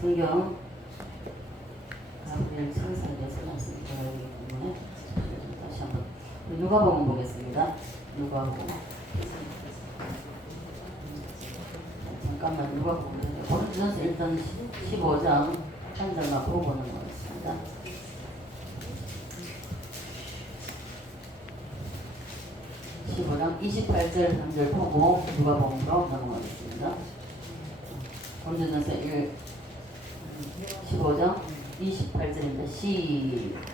성경 가브리엘 천사에 대해서 말씀드리기 때문에 다시 한번 누가복음 보겠습니다. 누가복음 잠깐만 누가복음 고린도전서 일단 15장 한 절만 보고 보는 거겠습니다. 15장 28절 3절 보고 누가복음으로 넘어가겠습니다. 고린도전서 15장 28절입니다.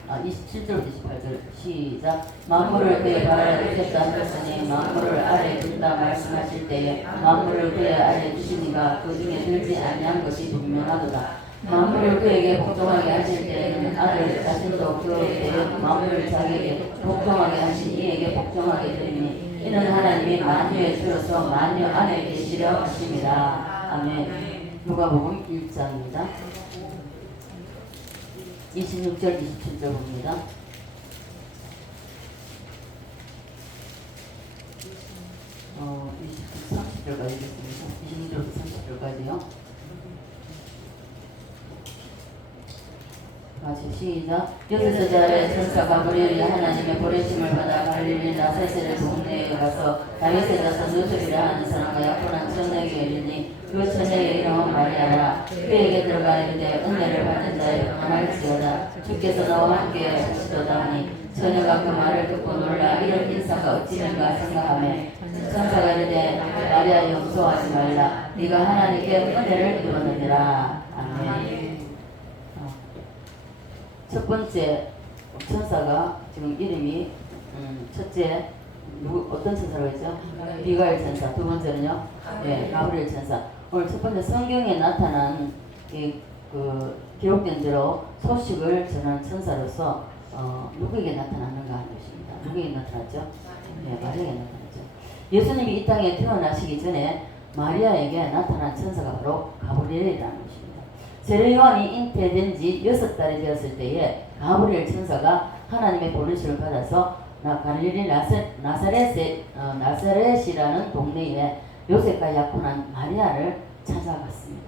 27절부터 28절 시작. 만물을 그의 발 아래 두셨다 하셨으니 만물을 아래 둔다 말씀하실 때에 만물을 그의 아래 두시니가 그 중에 들지 아니한 것이 분명하도다. 만물을 그에게 복종하게 하실 때에는 아들 자신도 그에게 만물을 자기에게 복종하게 하신 이에게 복종하게 되니 이는 하나님이 만유의 주로서 만유 안에 계시려 하심이라. 아멘. 누가복음 1장입니다. 26절 27절 봅니다. 30절까지 읽겠습니다. 26절부터 30절까지요. 같이 시작. 여기서 자의 천사 가브리엘이 하나님의 보내심을 받아 갈릴리 나사렛의 동네에 가서 다윗의 자손 요셉이라 하는 사람과 약혼한 처녀에게 이르니 그 처녀의 이름은 마리아라. 그에게 들어가 이르되 은혜를 받는 자여 평안할지어다. 주께서 너와 함께 하시도다 하니 처녀가 그 말을 듣고 놀라 이런 인사가 어찌된가 생각하며 천사가 이르되 마리아 용서하지 말라. 네가 하나님께 은혜를 입었느니라. 아멘. 첫 번째 천사가 지금 이름이 첫째 어떤 천사라고 했죠? 미가엘 천사. 두 번째는요? 네, 가브리엘 천사. 오늘 첫 번째 성경에 나타난 그 기록된 대로 소식을 전하는 천사로서 누구에게 나타났는가 하는 것입니다. 누구에게 나타났죠? 네, 마리아에게 나타났죠. 예수님이 이 땅에 태어나시기 전에 마리아에게 나타난 천사가 바로 가브리엘이라는 것입니다. 세례 요한이 잉태된 지 6달이 되었을 때에 가브리엘 천사가 하나님의 보내심을 받아서 갈릴리 나사렛이라는 동네에 요셉과 약혼한 마리아를 찾아갔습니다.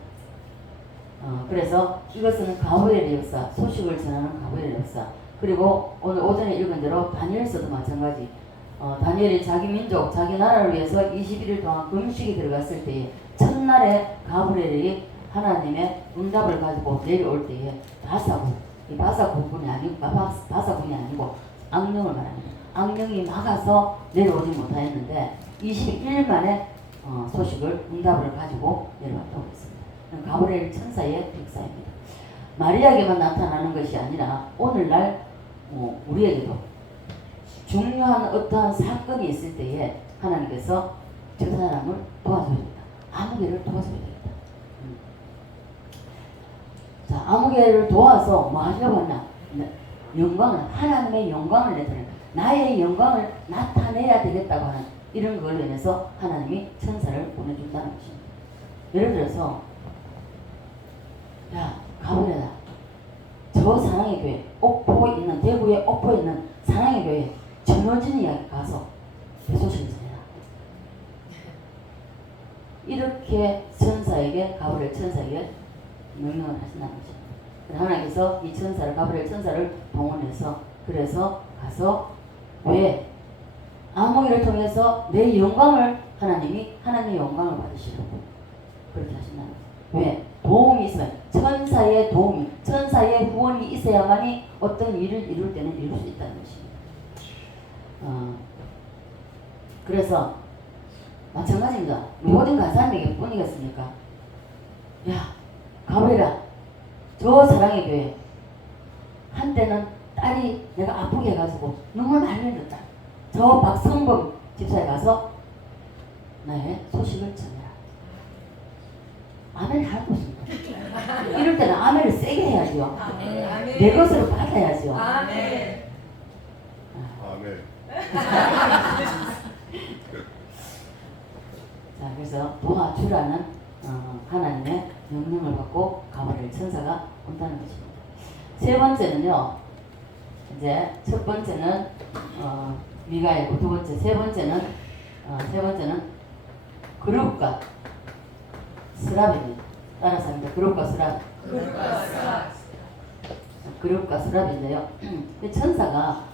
그래서 이것은 가브리엘의 역사, 소식을 전하는 가브리엘의 역사. 그리고 오늘 오전에 읽은 대로 다니엘서도 마찬가지. 다니엘이 자기 민족, 자기 나라를 위해서 21일 동안 금식이 들어갔을 때에 첫날에 가브리엘이 하나님의 응답을 가지고 내려올 때에 바사군이 아니고 악령을 말합니다. 악령이 막아서 내려오지 못하였는데 21일 만에 소식을 응답을 가지고 내려왔다고 했습니다. 가브리엘 천사의 역사입니다. 마리아에게만 나타나는 것이 아니라 오늘날 우리에게도 중요한 어떠한 사건이 있을 때에 하나님께서 저 사람을 도와줘야 됩니다. 아무개를 도와줘야 됩니다. 자, 아무개를 도와서 뭐 하려고 하냐? 영광을, 하나님의 영광을 나타내는, 나의 영광을 나타내야 되겠다고 하는 이런 걸로 인해서 하나님이 천사를 보내준다는 것입니다. 예를 들어서 야, 가보려다. 저 사랑의 교회, 옥포에 있는, 대구의 옥포에 있는 사랑의 교회 전원진 이야기 가서 소식을 전해라. 이렇게 천사에게, 가브리엘 천사에게 명령을 하신다는 것입니다. 하나님께서 이 천사를, 가브리엘 천사를 동원해서 그래서 가서 왜 아무개를 통해서 내 영광을 하나님의 영광을 받으시려고 그렇게 하신다는 거예요. 왜? 도움이 있으면 천사의 도움이, 천사의 후원이 있어야만이 어떤 일을 이룰 때는 이룰 수 있다는 것입니다. 그래서 마찬가지입니다. 모든 간사님에게 뿐이겠습니까? 야, 가브리엘아, 저 사랑의 교회 한때는 딸이 내가 아프게 해가지고 눈물 많이 흘렸다. 저 박성범 집사에 가서 나의 소식을 전해라. 아멘을 할 것입니다. 이럴 때는 아멘을 세게 해야죠. 내 것으로 받아야죠. 아멘. 아멘. 자, 그래서 도와주라는 하나님의 명령을 받고 가브리엘 천사가 온다는 것입니다. 세 번째는요. 이제 첫 번째는 미가엘이고 두 번째, 세 번째는 그룹과 스라벨입니다. 따라서 합니다. 그룹과 스랍. 그룹과 스랍인데요. 천사가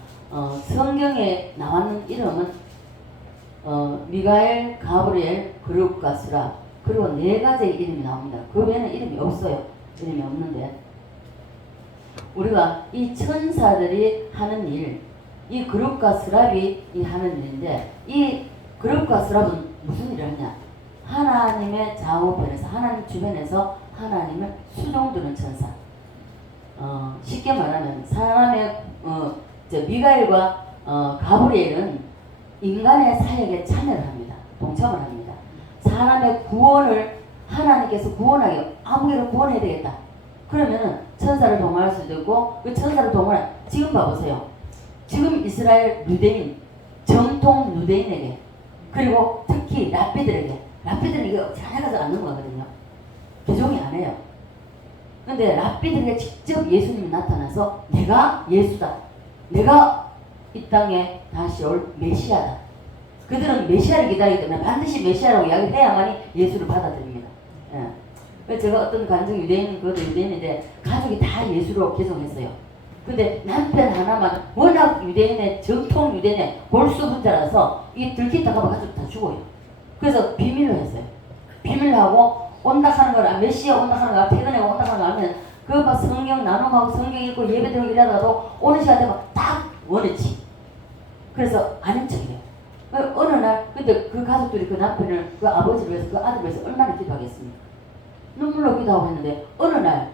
성경에 나왔는 이름은 미가엘, 가브리엘, 그룹과 스랍 그리고 4가지의 이름이 나옵니다. 그 외에는 이름이 없어요. 이름이 없는데 우리가 이 천사들이 하는 일, 이 그룹과 스랍이 하는 일인데 이 그룹과 스랍은 무슨 일을 하냐? 하나님의 좌우편에서 하나님 주변에서 하나님을 수종드는 천사. 쉽게 말하면 사람의 미가엘과 가브리엘은 인간의 사역에 참여를 합니다. 동참을 합니다. 사람의 구원을 하나님께서 구원하게 아무개를 구원해야 되겠다. 그러면은 천사를 동원할 수도 있고 그 천사를 동원할 지금 봐보세요. 지금 이스라엘 유대인 정통 유대인에게 그리고 특히 랍비들은 이거 잘해가지고 안 넘어가거든요. 개종이 안 해요. 근데 랍비들에게 직접 예수님이 나타나서 내가 예수다. 내가 이 땅에 다시 올 메시아다. 그들은 메시아를 기다리기 때문에 반드시 메시아라고 이야기를 해야만이 예수를 받아들입니다. 예. 그래서 제가 어떤 간증 유대인, 그것도 유대인인데 가족이 다 예수로 개종했어요. 근데 남편 하나만 워낙 유대인의 정통 유대인의 골수 분자라서 이게 들켰다가 가족 다 죽어요. 그래서 비밀로 했어요. 비밀로 하고 온다 하는 걸 메시아 온다 하는 걸 퇴근해 온다 하는 걸 하면 그 막 성경 나눔하고 성경 읽고 예배 드리고 이러다가도 오는 시간에 딱 원했지. 그래서 아는 척이에요. 어느 날 근데 그 가족들이 그 남편을 그 아버지를 위해서 그 아들을 위해서 얼마나 기도하겠습니까? 눈물로 기도하고 했는데 어느 날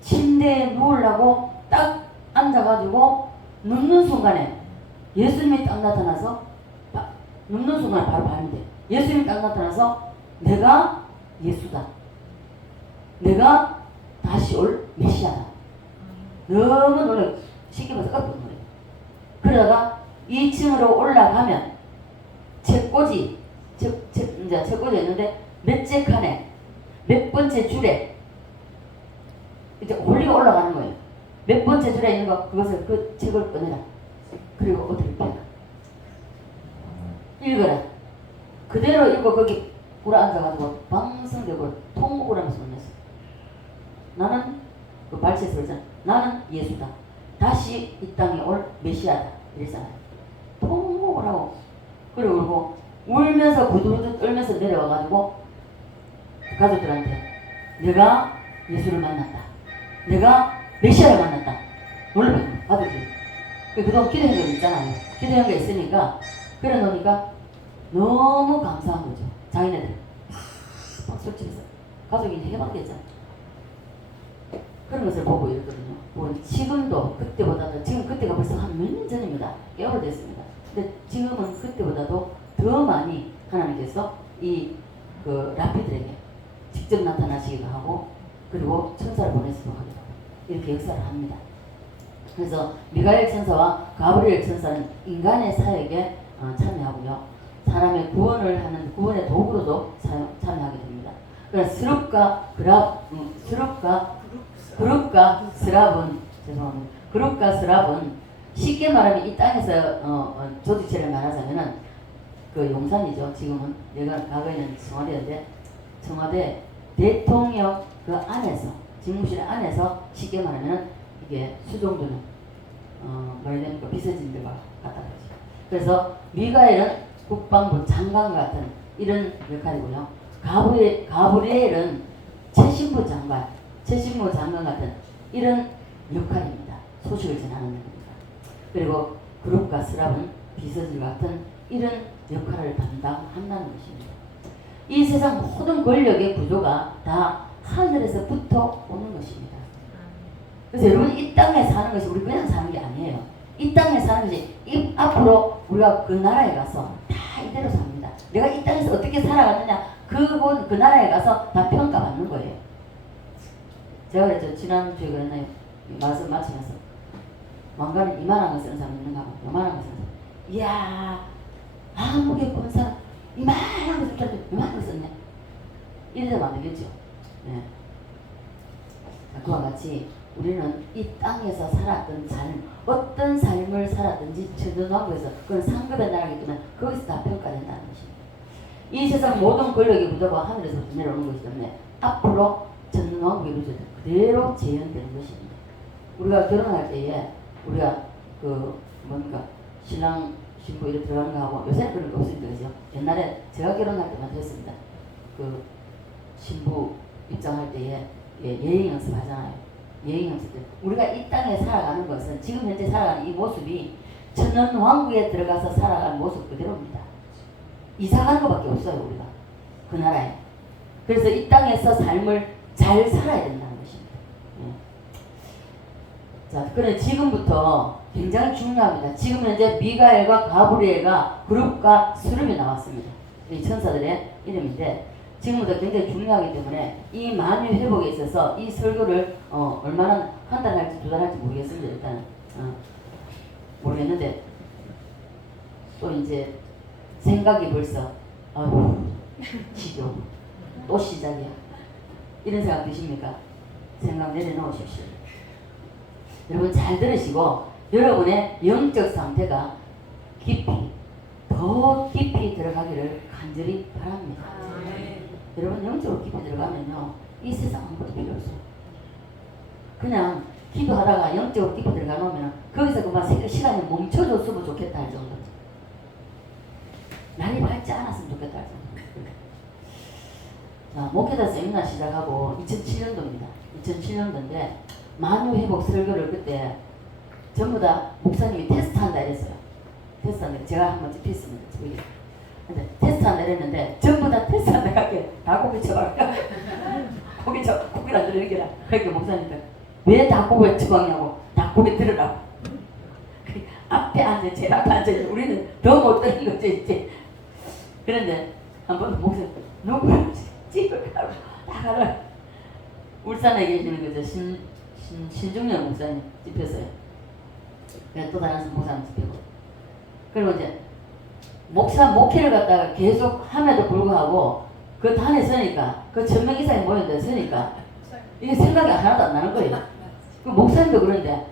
침대에 누우려고 딱 앉아가지고 눕는 순간에 예수님이 딱 나타나서 눕는 순간에 바로 발음이 돼. 예수님이 딱 나타나서 내가 예수다. 내가 다시 올 메시아다. 너무 놀래 쉽게 봐서 깜짝 놀래. 그러다가 2층으로 올라가면 책꽂이 책꽂이 있는데 몇째 칸에 몇 번째 줄에 이제 홀리가 올라가는 거예요. 몇 번째 줄에 있는 거 그것을 그 책을 꺼내라. 그리고 어디를 빼라. 읽어라. 그대로 읽고 거기 꿇어 앉아가지고 방성되고 통곡을 하면서 혼냈어. 나는 그 발치에서 그러잖아. 나는 예수다. 다시 이 땅에 올 메시아다. 이랬잖아요. 통곡을 하고 그리고 울면서 구두구두 떨면서 내려와가지고 가족들한테 내가 예수를 만났다. 내가 메시아를 만났다. 놀라면 아들들이. 그동안 기도한 게 있잖아요. 기도한 게 있으니까 그래 놓으니까 너무 감사한 거죠. 자기네들 박수 치면서 가족이 이제 해방됐잖아요. 그런 것을 보고 이러거든요. 지금도 그때보다도 지금 그때가 벌써 한 몇 년 전입니다. 꽤 오래됐습니다. 근데 지금은 그때보다도 더 많이 하나님께서 그 랍비들에게 직접 나타나시기도 하고 그리고 천사를 보내시기도 하기도 하고 이렇게 역사를 합니다. 그래서 미가엘 천사와 가브리엘 천사는 인간의 사역에 참여하고요. 사람의 구원을 하는 구원의 도구로도 참여하게 됩니다. 그래서 그룹과 스랍은 죄송합니다. 그룹과 스랍은 쉽게 말하면 이 땅에서 조직체를 말하자면은 그 용산이죠. 지금은 내가 과거에는 청와대인데 청와대 대통령 그 안에서 직무실 안에서 쉽게 말하면 이게 수종들은 뭐냐면 비서진들과 같다 그러죠. 그래서 미가엘은 국방부 장관 같은 이런 역할이고요. 가브리엘은 최신부 장관 같은 이런 역할입니다. 소식을 전하는 겁니다. 그리고 그룹과 스랍은 비서진 같은 이런 역할을 담당한다는 것입니다. 이 세상 모든 권력의 구조가 다 하늘에서부터 오는 것입니다. 그래서 여러분 이 땅에 사는 것이 우리 그냥 사는 게 아니에요. 이 땅에 사는 것이 앞으로 우리가 그 나라에 가서 다 이대로 삽니다. 내가 이 땅에서 어떻게 살아가느냐 그 나라에 가서 다 평가받는 거예요. 제가 그랬죠. 지난주에 그랬나요? 말씀 마치면서 왕관을 이만한 거 쓰는 사람 있는가 봐. 요만한 거 쓰는 사람. 이야 한국에 본 사람 이만한 거 쓰는 사람 이만한 거 썼네. 이래서 안 되겠죠. 네. 그와 같이 우리는 이 땅에서 살았던 삶, 어떤 삶을 살았든지 천년왕국에서 그건 상급의 나라이기 때문에 거기서 다 평가된다는 것입니다. 이 세상 모든 권력의 구조가 하늘에서부터 내려오는 것이기 때문에 앞으로 전능왕국의 루저 그대로 재현되는 것입니다. 우리가 결혼할 때에 우리가 그 뭔가 신랑 신부 이렇게 들어가는 거 하고 요새는 그런 거 없습니다. 그죠? 옛날에 제가 결혼할 때만 했습니다. 그 신부 입장할 때에 예행 연습하잖아요. 예행 연습 때 우리가 이 땅에 살아가는 것은 지금 현재 살아가는 이 모습이 천년 왕국에 들어가서 살아가는 모습 그대로입니다. 이사가는 것밖에 없어요. 우리가 그 나라에. 그래서 이 땅에서 삶을 잘 살아야 된다는 것입니다. 자, 그런데 지금부터 굉장히 중요합니다. 지금 현재 미가엘과 가브리엘과 그룹과 수름이 나왔습니다. 이 천사들의 이름인데 지금부터 굉장히 중요하기 때문에 이 만유 회복에 있어서 이 설교를 얼마나 한 달 할지 두 달 할지 모르겠습니다. 일단은 모르겠는데 또 이제 생각이 벌써 지겨 또 시작이야 이런 생각 드십니까? 생각 내려놓으십시오. 여러분 잘 들으시고 여러분의 영적 상태가 깊이 더 깊이 들어가기를 간절히 바랍니다. 여러분 영적으로 깊이 들어가면요 이 세상 아무것도 필요 없어요. 그냥 기도하다가 영적으로 깊이 들어가 놓으면 거기서 그만 시간이 멈춰줬으면 좋겠다 할 정도. 날이 밝지 않았으면 좋겠다 할 정도. 자, 목회자 세미나 시작하고 2007년도입니다. 2007년도인데 만유 회복 설교를 그때 전부 다 목사님이 테스트한다 이랬어요. 테스트한다. 제가 한번 집혔습니다. 근데 테스트한다 이랬는데 전부 다 테스트한다 할게 다 고개 쳐박아. 고개를 안 들으는 게라. 그러니까 목사님들 왜 다 고개 쳐박냐고. 다 고개 들으라고. 앞에 앉아 제일 앞에 앉아 우리는 더 못 들은 거죠 이제. 그런데 한번 목사님 누구를 집을 가고 다 가라. 울산에 계시는 그저 신중년 목사님 집혔어요. 그래서 또 다른 목사님 집히고. 그리고 이제 목회를 갖다가 계속 함에도 불구하고 그 단에 서니까 그 1000명 이상이 모였는데 서니까 이게 생각이 하나도 안 나는 거예요. 그 목사님도 그런데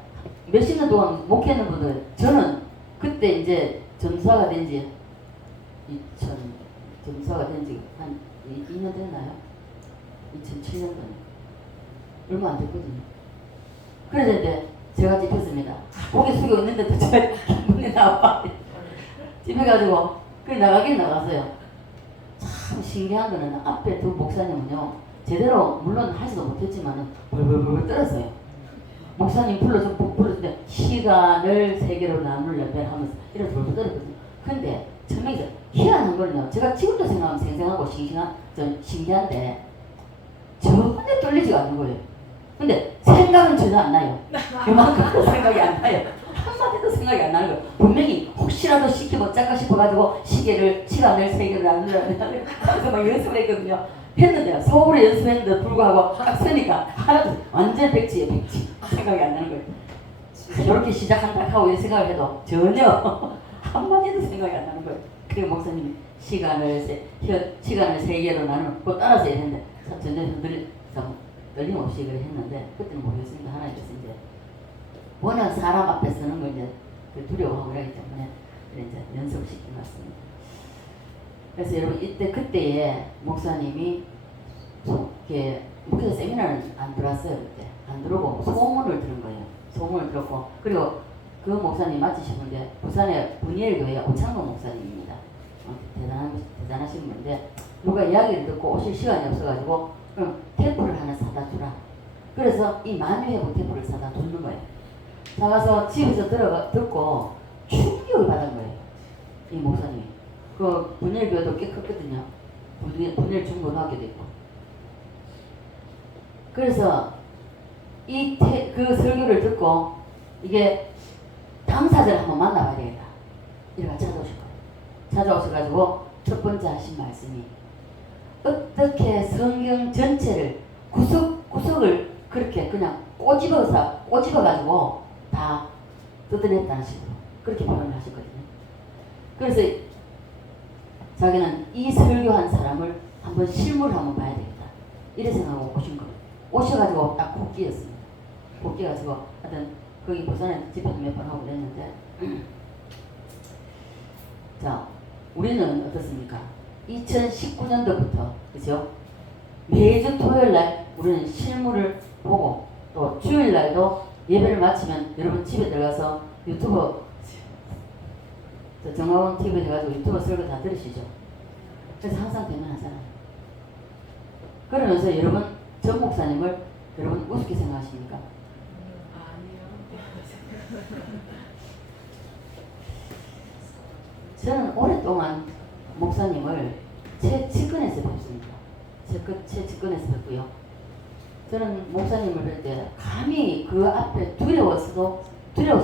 몇십 년 동안 목회하는 분들 저는 그때 이제 전사가 된지 전사가 된지 한 2년 됐나요? 2007년도에 얼마 안 됐거든요. 그랬는데 제가 집혔습니다. 고개 숙이고 있는데도 제가 기분이 나빠. 집해가지고 그래 나가긴 나갔어요. 참 신기한 거는 앞에 두 목사님은요 제대로 물론 하지도 못했지만은 벌벌벌 떨었어요. 목사님 불러서 불렀는데 시간을 세 개로 나눌려 하면서 이래서 벌벌 떨었거든요. 근데 천명이서 희한한 거는요 제가 지금도 생각하면 생생하고 신기한데 전혀 떨리지가 않는 거예요. 근데 생각은 전혀 안 나요. 그만큼 생각이 안 나요. 한마디도 생각이 안 나는 거예요. 분명히 혹시라도 시키 못 잡까 싶어가지고 시간을 세 개를 나누려면 그래서 막 연습을 했거든요. 했는데요. 서울에 연습했는데 불구하고 딱 서니까 하나도 완전 백지예요. 백지. 생각이 안 나는 거예요. 이렇게 시작한다 하고 이 생각을 해도 전혀 한마디도 생각이 안 나는 거예요. 그리고 목사님이 시간을 세 개로 나누고 따라서 했는데 전혀 떨림없이 그걸 했는데 그때는 모르겠습니다. 하나님께서 이제 워낙 사람 앞에 서는 걸 이제 두려워하고 그러기 때문에 이제 연습을 시켜놨습니다. 그래서 여러분 그때에 목사님이 이렇게 목회자 세미나를 안 들어왔어요. 그때 안 들어오고 소문을 들은 거예요. 소문을 들었고 그리고 그 목사님 맞으신 분인데 부산의 분이엘교회 오창동 목사님입니다. 대단하신 분인데 누가 이야기를 듣고 오실 시간이 없어가지고 그럼 테이프를 하나 사다 주라. 그래서 이 만유회복 테이프를 사다 줬는 거예요. 나가서 집에서 듣고 충격을 받은 거예요. 이 목사님이. 그 분열교회도 꽤 컸거든요. 분열 중고등학교도 있고. 그래서 그 설교를 듣고 이게 당사자를 한번 만나봐야 되겠다. 이렇게 찾아오실 거예요. 찾아오셔가지고 첫 번째 하신 말씀이 어떻게 성경 전체를 구석을 그렇게 그냥 꼬집어가지고 다 뜯어냈다는 식으로 그렇게 표현을 하셨거든요. 그래서 자기는 이 설교한 사람을 한번 실물을 한번 봐야 되겠다. 이래 생각하고 오신 거예요. 오셔가지고 딱 복귀였습니다. 복귀가지고 하여튼 거기 부산에 집회도 몇 번 하고 그랬는데 자 우리는 어떻습니까? 2019년도부터 그죠? 매주 토요일날 우리는 실물을 보고 또 주일날도 예배를 마치면 여러분 집에 들어가서 유튜브 저 정화원 TV에 들어가서 유튜브 설교 다 들으시죠? 그래서 항상 대면하잖아요. 그러면서 여러분 전 목사님을 여러분 우습게 생각하십니까? 저는 오랫동안 목사님을 최측근에서 뵙습니다. 최측근에서 뵙고요. 저는 목사님을 뵐 때 감히 그 앞에 두려워서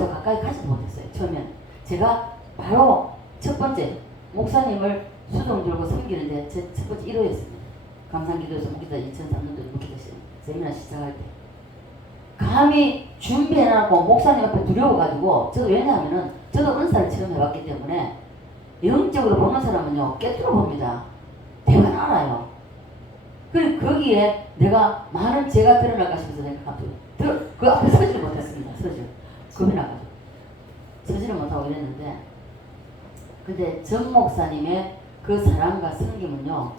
가까이 가지 못했어요. 처음엔 제가 바로 첫 번째 목사님을 수동 들고 섬기는데 제 첫 번째 1호였습니다. 감상기도에서 목기다 2003년도에 목기다 세미나 시작할 때 감히 준비해놨고 목사님 앞에 두려워가지고 저도 왜냐하면은 저도 은사를 처음 해봤기 때문에 영적으로 보는 사람은요 깨뚫어 봅니다. 대만 알아요. 그리고 거기에 내가 많은 죄가 드러날까 싶어서 내가 갑자기 그 앞에 서지를 못했습니다. 겁이 나가지고 서지를 못하고 이랬는데 근데 전 목사님의 그 사랑과 섬김은요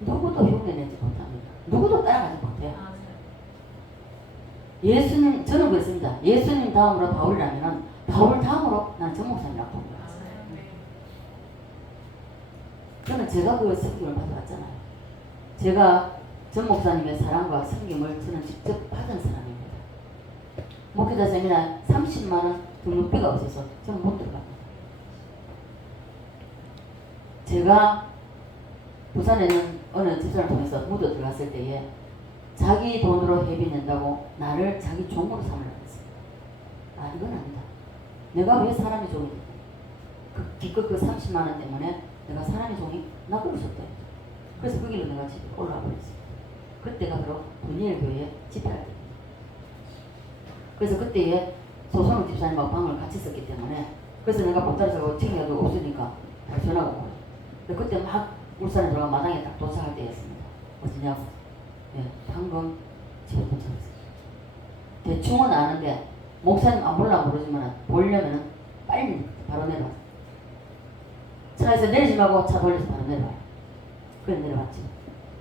누구도 흉내내지 못합니다. 누구도 따라가지 못해요. 예수님 저는 그랬습니다. 예수님 다음으로 바울이라면은 바울 다음으로 나는 전 목사님이라고 봅니다. 저는 제가 그 섬김을 받아왔잖아요. 제가 전 목사님의 사랑과 섬김을 저는 직접 받은 사람입니다. 목회자 세미나 30만원 등록비가 없어서 저는 못 들어갑니다. 제가 부산에 있는 어느 집사를 통해서 무도 들어갔을 때에 자기 돈으로 회비 낸다고 나를 자기 종으로 삼으려고 했습니다. 아 이건 아니다. 내가 왜 사람의 종이 됐다. 기껏 그 30만원 때문에 내가 사람의 종이 나고 있었다. 그래서 그 길로 내가 집에 올라와 버렸습니다. 그때가 바로 분이엘 교회 집회할 때입니다. 그래서 그때에 소선우 집사님하고 방을 같이 썼기 때문에 그래서 내가 보따리 사고 챙겨도 없으니까 전화가 오고 근데 그때 막 울산에 들어가 마당에 딱 도착할 때였습니다. 어디냐고 예, 방금 집에 도착했어요. 대충은 아는데 목사님 안 볼라 모르지만 보려면은 빨리 바로 내려와. 차에서 내리지 말고 차 돌려서 바로 내려와요. 그래 내려왔지.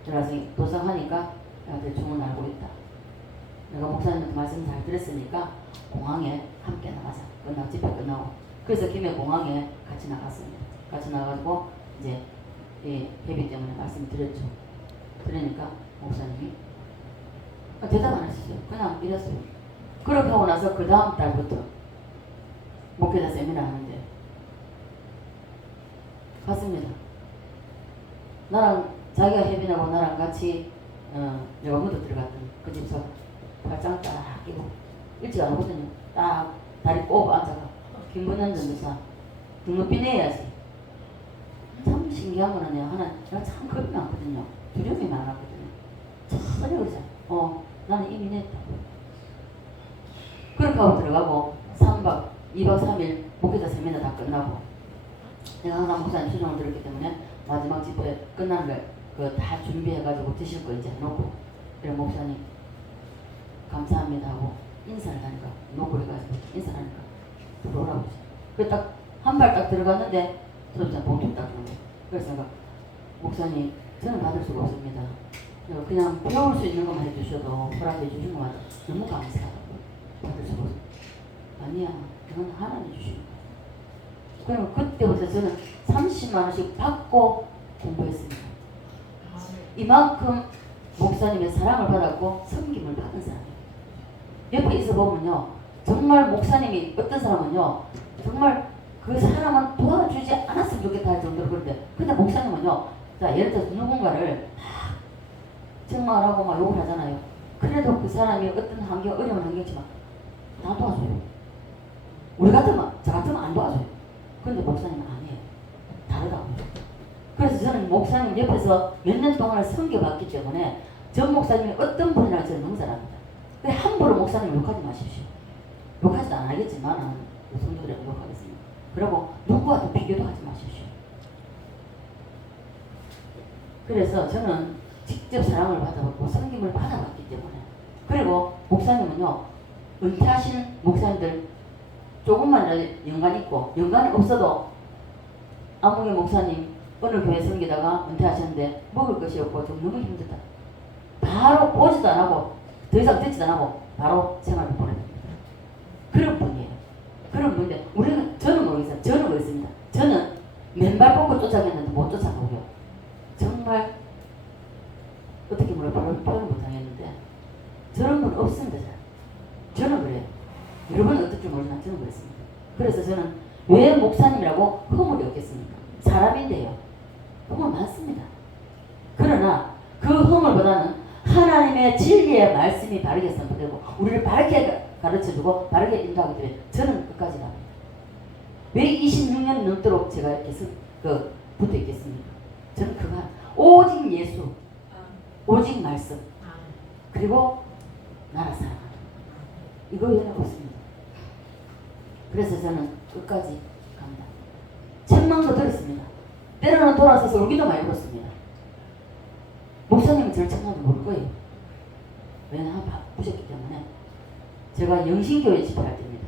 내려와서 도착하니까 내가 대충은 알고 있다. 내가 목사님한테 말씀 잘 들었으니까 공항에 함께 나가자. 끝나고 집회 끝나고. 그래서 김해 공항에 같이 나갔습니다. 같이 나가지고 이제 이 회비 때문에 말씀 드렸죠. 그러니까 목사님이 대답 안 하셨어요. 그냥 이랬어요. 그렇게 하고 나서 그 다음 달부터 목회자 세미나 하는데 갔습니다. 나랑 자기가 회비나고 나랑 같이 내가 무도 들어갔던 그 집서 발장 딱 끼고 일찍 안 오거든요. 딱 다리 꼬고 앉아가 김문현 전도사 등록비 내야지. 참 신기한 거는 내가 참 겁이 많거든요. 두려움이 많았거든요. 전혀 그러지 나는 이미 냈다고. 그렇게 하고 들어가고 3박 2박 3일 목회자 세미나 다 끝나고 내가 항상 목사님 수정을 들었기 때문에 마지막 집회 끝나는 걸 그 다 준비해가지고 드실 거 이제 해놓고 그래 목사님 감사합니다 하고 인사를 하니까 놓고 해가지고 인사를 하니까 들어오라고 하죠. 그래 딱 한 발 딱 들어갔는데 소주잔 봉투 딱 들어오고 그래서 내가 목사님 저는 받을 수가 없습니다. 그냥 배울 수 있는 것만 해주셔도 허락해 주신 것만 너무 감사하다고 받을 수가 없습니다. 아니야 그건 하나님 주시는 거예요. 그럼 그때부터 저는 30만 원씩 받고 공부했습니다. 이만큼 목사님의 사랑을 받았고 섬김을 받은 사람이에요. 옆에 있어 보면요 정말 목사님이 어떤 사람은요 정말 그 사람은 도와주지 않았으면 좋겠다 할 정도로 그런데 근데 목사님은요 자 예를 들어서 누군가를 막 책망하고 막 욕을 하잖아요. 그래도 그 사람이 어떤 환경 어려운 환경이지만 다 도와줘요. 우리 같으면 저 같으면 안 도와줘요. 그런데 목사님은 아니에요. 다르다고요. 그래서 저는 목사님 옆에서 몇 년 동안을 섬겨봤기 때문에 전 목사님이 어떤 분이나 저는 너무 잘 압니다. 근데 함부로 목사님 욕하지 마십시오. 욕하지도 안 하겠지만 성도들에게 욕하겠습니다. 그리고 누구와도 비교도 하지 마십시오. 그래서 저는 직접 사랑을 받아봤고 섬김을 받아봤기 때문에 그리고 목사님은요 은퇴하신 목사님들 조금만 연관 있고 연관이 없어도 아무개 목사님 어느 교회 섬기다가 은퇴하셨는데 먹을 것이 없고 좀 너무 힘들다. 바로 보지도 안 하고 더 이상 듣지도 안 하고 바로 생활을 보냅니다. 그런 분이에요. 그런 분인데 저는 모르겠어요. 저는 그렇습니다. 저는 맨발 뻗고 쫓아갔는데 못 쫓아가고요. 정말 어떻게 뭐라 표현을 못하겠는데 저런 분 없습니다. 저는 그래요. 여러분은 어떨지 모르지만 저는 그렇습니다. 그래서 저는 왜 목사님이라고 허물이 없겠습니까? 사람인데요. 허물 많습니다. 그러나 그 허물보다는 하나님의 진리의 말씀이 바르게 선포되고 우리를 바르게 가르쳐주고 바르게 인도하기 때문에 저는 끝까지 갑니다. 왜 26년 넘도록 제가 이렇게 붙어 있겠습니까? 저는 그거 오직 예수, 오직 말씀, 그리고 나라 사랑하는 이거 외에는 없습니다. 그래서 저는 끝까지 갑니다. 책망도 들었습니다. 때로는 돌아서서 울기도 많이 울었습니다. 목사님은 저를 책망도 모를 거예요. 왜냐하면 바쁘셨기 때문에. 제가 영신교회 집회할 때입니다.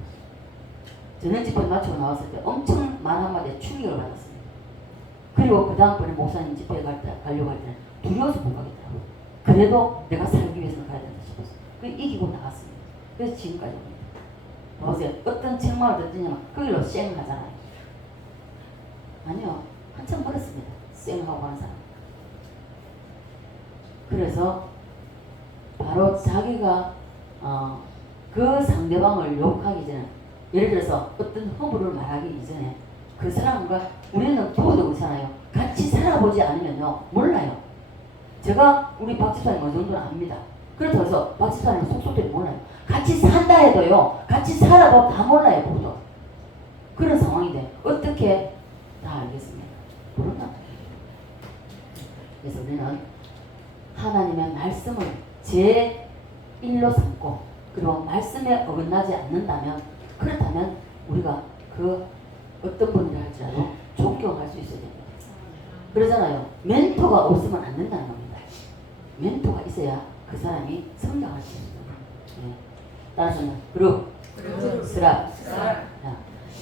저녁 집회 마치고 나왔을 때 엄청 말 한마디에 충격을 받았습니다. 그리고 그 다음번에 목사님 집회에 가려고 할 때는 두려워서 못 가겠더라고요. 그래도 내가 살기 위해서는 가야 된다 싶었어요. 그래서 이기고 나갔습니다. 그래서 지금까지 옵니다. 보세요. 어떤 책망을 듣느냐면 그 길로 쌩 하잖아요. 아니요. 한참 멀었습니다. 쌩 하고 하는 사람. 그래서 바로 자기가 그 상대방을 욕하기 전에 예를 들어서 어떤 허물을 말하기 이전에 그 사람과 우리는 부부도 그렇잖아요. 같이 살아보지 않으면요 몰라요. 제가 우리 박 집사님 어느 정도는 압니다. 그렇다고 해서 박 집사님은 속속들이 몰라요. 같이 산다 해도요 같이 살아도 다 몰라요. 부부도. 그런 상황인데 어떻게 다 알겠습니까? 모른다. 그래서 우리는 하나님의 말씀을 제 일로 삼고 그리고 말씀에 어긋나지 않는다면 그렇다면 우리가 그 어떤 분이라 할지라도 존경할 수 있어야 됩니다. 그러잖아요. 멘토가 없으면 안 된다는 겁니다. 멘토가 있어야 그 사람이 성장할 수 있습니다. 네. 따라서는 그룹, 스랍,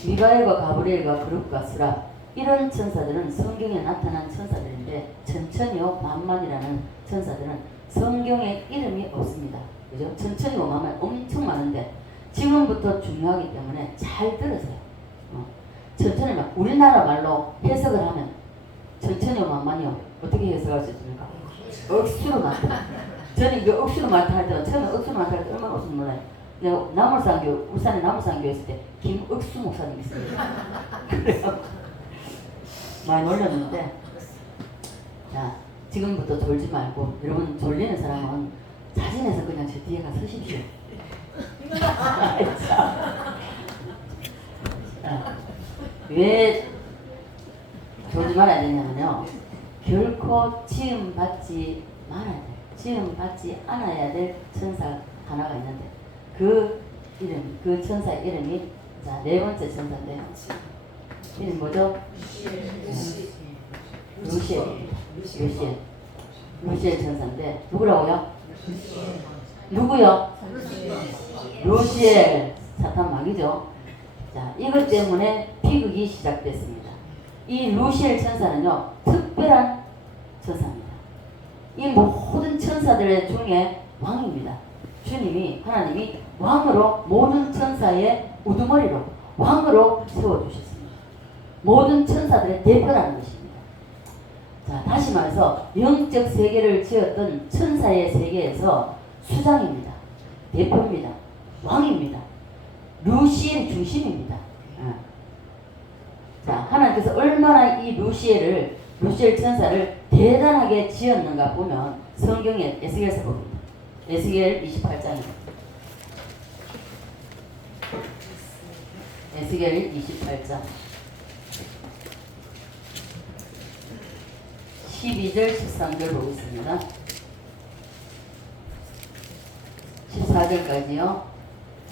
미가엘과 가브리엘과 그룹과 스랍 이런 천사들은 성경에 나타난 천사들인데 천천히요 만만이라는 천사들은 성경에 이름이 없습니다. 그죠? 천천히요 만만 엄청 많은데 지금부터 중요하기 때문에 잘 들으세요. 천천히만 우리나라 말로 해석을 하면 천천히요 만만이요 어떻게 해석할 수 있습니까? 억수로 많다. 저는 이거 억수로 많다 할 때는 처음에 억수로 많다 할 때 얼마나 억수로 몰라요. 내가 나물산교 울산에 나물산교 했을 때 김억수 목사님 있습니다. 그래서 많이 놀렸는데 자 지금부터 졸지 말고 여러분 졸리는 사람은 자진해서 그냥 제 뒤에 가 서십시오. 왜 졸지 말아야 되냐면요 결코 지음받지 말아야 돼. 지음받지 않아야 될 천사 하나가 있는데 그 이름, 그 천사 이름이 자, 네 번째 천사인데요. 이름 뭐죠? 루시엘 천사인데 누구라고요? 누구요? 루시엘 사탄 마귀죠. 자, 이것 때문에 비극이 시작됐습니다. 이 루시엘 천사는요 특별한 천사입니다. 이 모든 천사들 중에 왕입니다. 주님이 하나님이 왕으로 모든 천사의 우두머리로 왕으로 세워주셨습니다. 모든 천사들의 대표라는 것입니다. 자, 다시 말해서 영적 세계를 지었던 천사의 세계에서 수장입니다. 대표입니다. 왕입니다. 루시엘 중심입니다. 자, 하나님께서 얼마나 이 루시엘 천사를 대단하게 지었는가 보면 성경에 에스겔서 봅니다. 에스겔 28장입니다. 에스겔 28장 12절 13절 보겠습니다. 14절까지요.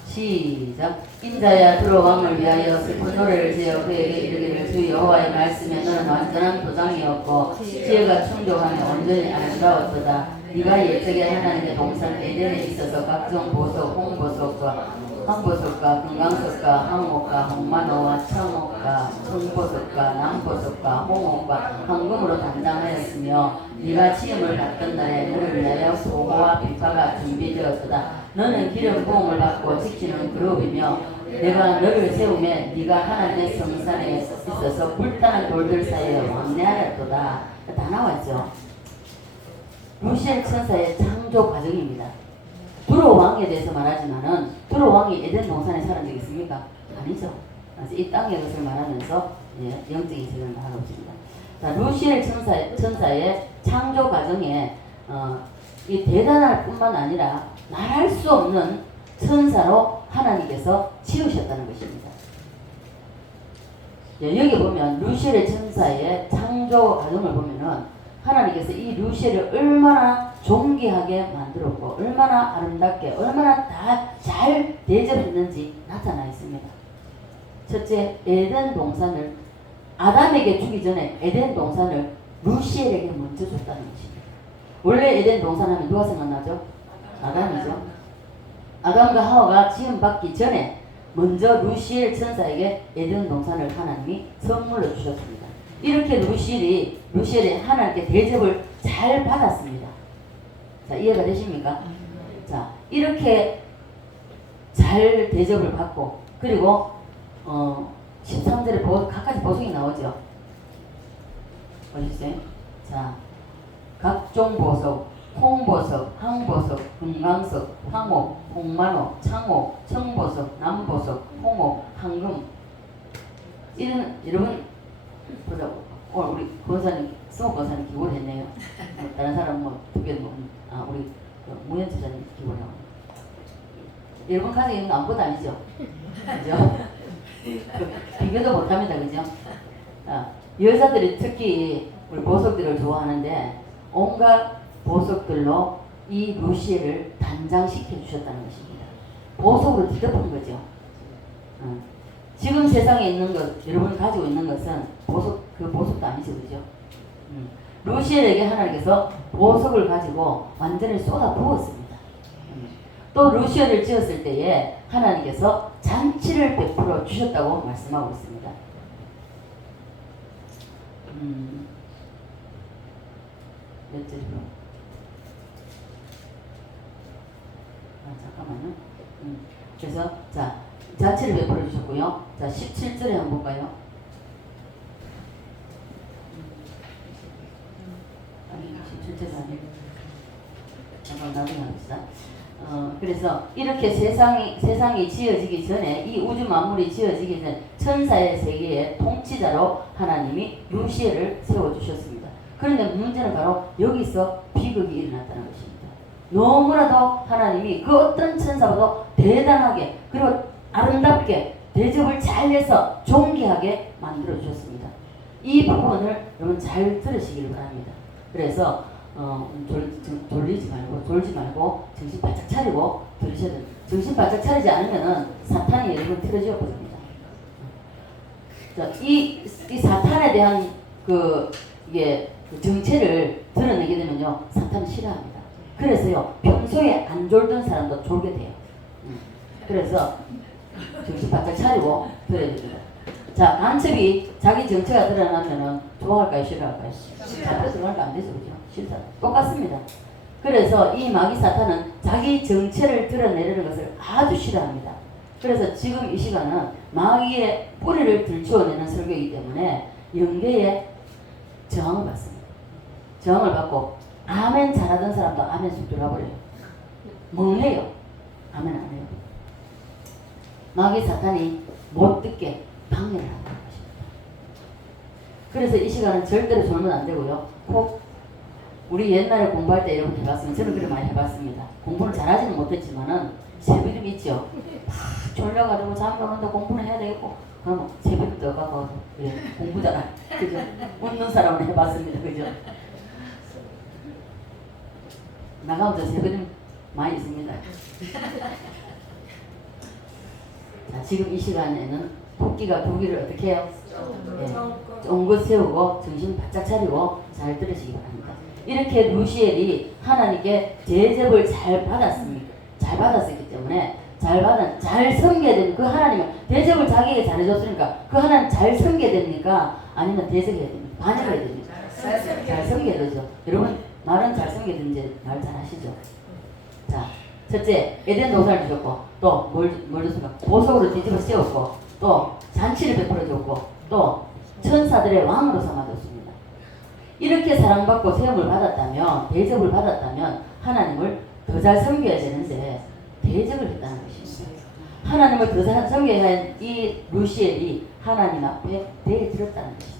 시작. 인자야 들어 왕을 위하여 슬픈 노래를 지어 그에게 이르기를 주 여호와의 말씀에 너는 완전한 도장이었고 지혜가 충족하며 온전히 아름다웠도다. 네가 옛적에 하나님의 동산 에덴에 있어서 각종 보석, 홍보석과 황보석과 금강석과 항옥과 홍마노와 청옥과 청보석과 남보석과 홍옥과 황금으로 단장하였으며 네가 시험을 받던 날에 너를 위하여 소고와 빛바가 준비되었도다. 너는 기름 부음을 받고 직지는 그룹이며 내가 너를 세우며 네가 하나님의 성산에 있어서 불타는 돌들 사이에 왕래하였도다. 다 나왔죠. 루시엘 천사의 창조 과정입니다. 두로 왕에 대해서 말하지만은 두로 왕이 에덴 동산에 살은 적이 있습니까? 아니죠. 이 땅의 것을 말하면서 영적인 세계를 말하고 있습니다. 자, 루시엘 천사의 창조 과정에 이 대단할 뿐만 아니라 말할 수 없는 천사로 하나님께서 지으셨다는 것입니다. 여기 보면 루시엘 천사의 창조 과정을 보면은 하나님께서 이 루시엘을 얼마나 존귀하게 만들었고 얼마나 아름답게 얼마나 다 잘 대접했는지 나타나 있습니다. 첫째, 에덴 동산을 아담에게 주기 전에 에덴 동산을 루시엘에게 먼저 줬다는 것입니다. 원래 에덴 동산 하면 누가 생각나죠? 아담이죠. 아담과 하와가 지음 받기 전에 먼저 루시엘 천사에게 에덴 동산을 하나님이 선물로 주셨습니다. 이렇게 루시엘이 하나님께 대접을 잘 받았습니다. 자, 이해가 되십니까? 자, 이렇게 잘 대접을 받고 그리고 13절에 각가지 보석이 나오죠. 어디있어요? 자, 각종 보석, 홍보석, 항보석, 금강석, 황옥, 홍만옥, 창옥, 청보석, 남보석, 홍옥, 황금. 이런 여러분 보자. 오늘 우리 권사님, 수호 권사님 기고를 했네요. 다른 사람 우리 무현 처자님 기고를 하고. 여러분 가정에 있는 거 아무것도 아니죠? 그죠? 비교도 못합니다. 그죠? 여자들이 특히 우리 보석들을 좋아하는데 온갖 보석들로 이 루시엘을 단장시켜 주셨다는 것입니다. 보석으로 뒤덮은 거죠. 지금 세상에 있는 것, 여러분이 가지고 있는 것은 그 보석도 아니죠. 그죠? 루시엘에게 하나님께서 보석을 가지고 완전히 쏟아 부었습니다. 또 루시엘을 지었을 때에 하나님께서 잔치를 베풀어 주셨다고 말씀하고 있습니다. 몇 절이요? 잠깐만요. 그래서 자, 잔치를 베풀어 주셨고요. 자, 17절에 한번 볼까요? 아니, 17절이 아니에요. 잠깐 나중에 합시다. 그래서 이렇게 세상이 지어지기 전에 이 우주 만물이 지어지기 전 천사의 세계의 통치자로 하나님이 루시엘을 세워주셨습니다. 그런데 문제는 바로 여기서 비극이 일어났다는 것입니다. 너무나도 하나님이 그 어떤 천사보다 대단하게 그리고 아름답게 대접을 잘해서 존귀하게 만들어주셨습니다. 이 부분을 여러분 잘 들으시길 바랍니다. 그래서 졸지 말고 정신 바짝 차리고 들으셔야 됩니다. 정신 바짝 차리지 않으면은 사탄이 여러분 틀어지어 버립니다. 자, 이 사탄에 대한 그 정체를 드러내게 되면요, 사탄은 싫어합니다. 그래서요, 평소에 안 졸던 사람도 졸게 돼요. 그래서 정신 바짝 차리고 들어야 됩니다. 자, 간첩이 자기 정체가 드러나면은 좋아할까요, 싫어할까요? 잡혀 들어가니까 안 되죠, 그죠? 싫다. 똑같습니다. 그래서 이 마귀 사탄은 자기 정체를 드러내려는 것을 아주 싫어합니다. 그래서 지금 이 시간은 마귀의 뿌리를 들추어내는 설교이기 때문에 영계에 저항을 받습니다. 저항을 받고 아멘 잘하던 사람도 아멘 쑥 들어가버려요. 멍해요. 아멘 안 해요. 마귀 사탄이 못 듣게 방해를 한다는 것입니다. 그래서 이 시간은 절대로 졸면 안 되고요. 꼭 우리 옛날에 공부할 때 여러분 해봤으면 저는 그래 많이 해봤습니다. 공부를 잘하지는 못했지만은 새벽이 있죠. 막 졸려가지고 잠이 오는데 공부는 해야 되겠고 그러면 새벽 떠가고 그래 공부잖아. 그죠? 웃는 사람은 해봤습니다. 그죠? 나가면 저 새벽이 많이 있습니다. 자, 지금 이 시간에는 토끼가 고기를 어떻게 해요? 쫑긋 세우고 정신 바짝 차리고 잘 들으시기 바랍니다. 이렇게 루시엘이 하나님께 대접을 잘 받았습니다. 잘 받았기 때문에 잘 섬겨야 되는 그 하나님을 대접을 자기에게 잘해줬으니까 그 하나님 잘 섬겨야 됩니까? 아니면 대적해야 됩니까? 반역해야 됩니까? 잘 섬겨야 되죠. 여러분 말은 잘 섬겨든지 말 잘하시죠. 자, 첫째 에덴 동산을 주셨고 또 뭘 줬습니까? 보석으로 뒤집어 씌웠고 또 잔치를 베풀어 줬고 또 천사들의 왕으로 삼아줬습니다. 이렇게 사랑받고 세움을 받았다면 대접을 받았다면 하나님을 더 잘 섬겨야 되는데 대적을 했다는 것입니다. 하나님을 더 잘 섬겨야 할 이 루시엘이 하나님 앞에 대들었다는 것입니다.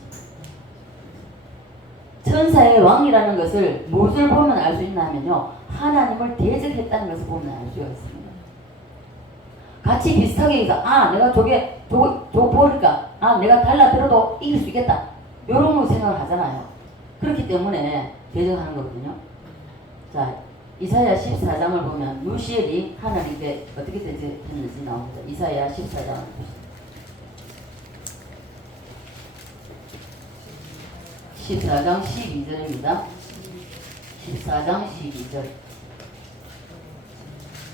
천사의 왕이라는 것을 무엇을 보면 알 수 있냐면요, 하나님을 대적했다는 것을 보면 알 수가 있습니다. 같이 비슷하게 해서 내가 저거 보니까 내가 달라들어도 이길 수 있겠다 이런 거 생각을 하잖아요. 그렇기 때문에 대적하는 거거든요. 자, 이사야 14장을 보면 루시엘이 하나님께 어떻게 대적했는지 나옵니다. 이사야 14장을 보시죠. 14장 12절입니다. 14장 12절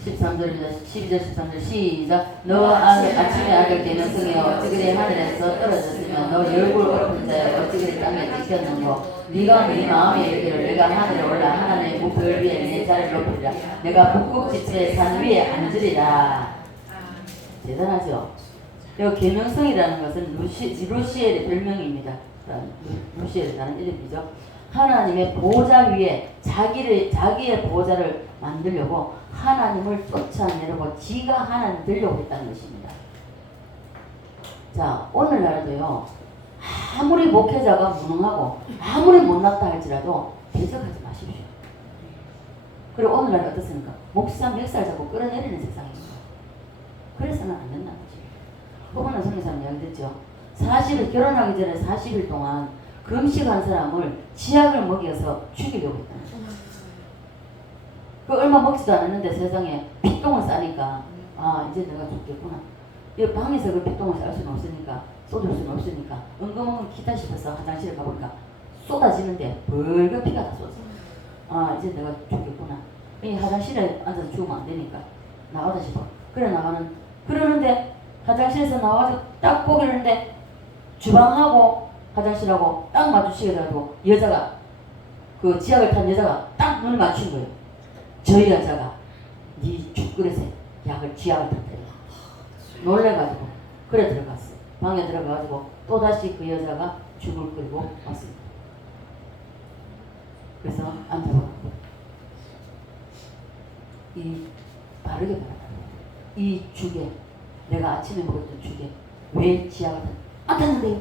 13절입니다. 12절 13절 시작. 너 아침에 아들 계명성에 어찌 그리 하늘에서 떨어졌으면 너 열골 엎은 자여 어찌 그리 땅에 지켰는고 네가 네 마음에 이르기를 내가 하늘에 올라 하나님의 무별 위에 내 자리를 높이리라. 내가 북극 지체의 산 위에 앉으리라. 대단하죠. 이 계명성이라는 것은 루시엘의 별명입니다. 루시엘이라는 이름이죠. 하나님의 보좌 위에 자기의 보좌를 만들려고 하나님을 쫓아내려고 지가 하나님 되려고 했다는 것입니다. 자, 오늘날도요, 아무리 목회자가 무능하고 아무리 못났다 할지라도 대적하지 마십시오. 그리고 오늘날 어떻습니까? 목사 멱살 잡고 끌어내리는 세상입니다. 그래서는 안 된다는 거지. 허건한 성교사님 이야기 듣죠? 40일, 결혼하기 전에 40일 동안 금식한 사람을 지약을 먹여서 죽이려고 했다는 거예요. 그 얼마 먹지도 않았는데 세상에 피똥을 싸니까 이제 내가 죽겠구나. 이 방에서 그 피똥을 쌀 수는 없으니까, 쏟을 수는 없으니까 은근은 기타 싶어서 화장실에 가보니까 쏟아지는데 벌겋 피가 다 쏟았어. 이제 내가 죽겠구나. 이 화장실에 앉아서 죽으면 안 되니까 나가다 싶어. 그러는데 화장실에서 나와서 딱 보기는데 주방하고 화장실하고 딱 마주치게 돼가지고 여자가, 그 지약을 탄 여자가 딱 눈을 맞춘 거예요. 저 여자가 네 죽그릇에 지약을 탔대요. 놀래가지고 그래 들어갔어요. 방에 들어가가지고 또다시 그 여자가 죽을 끌고 왔습니다. 그래서 앉아보라고. 바르게 말하라. 이 죽에, 내가 아침에 먹었던 죽에 왜 지약을 안 탔는데요?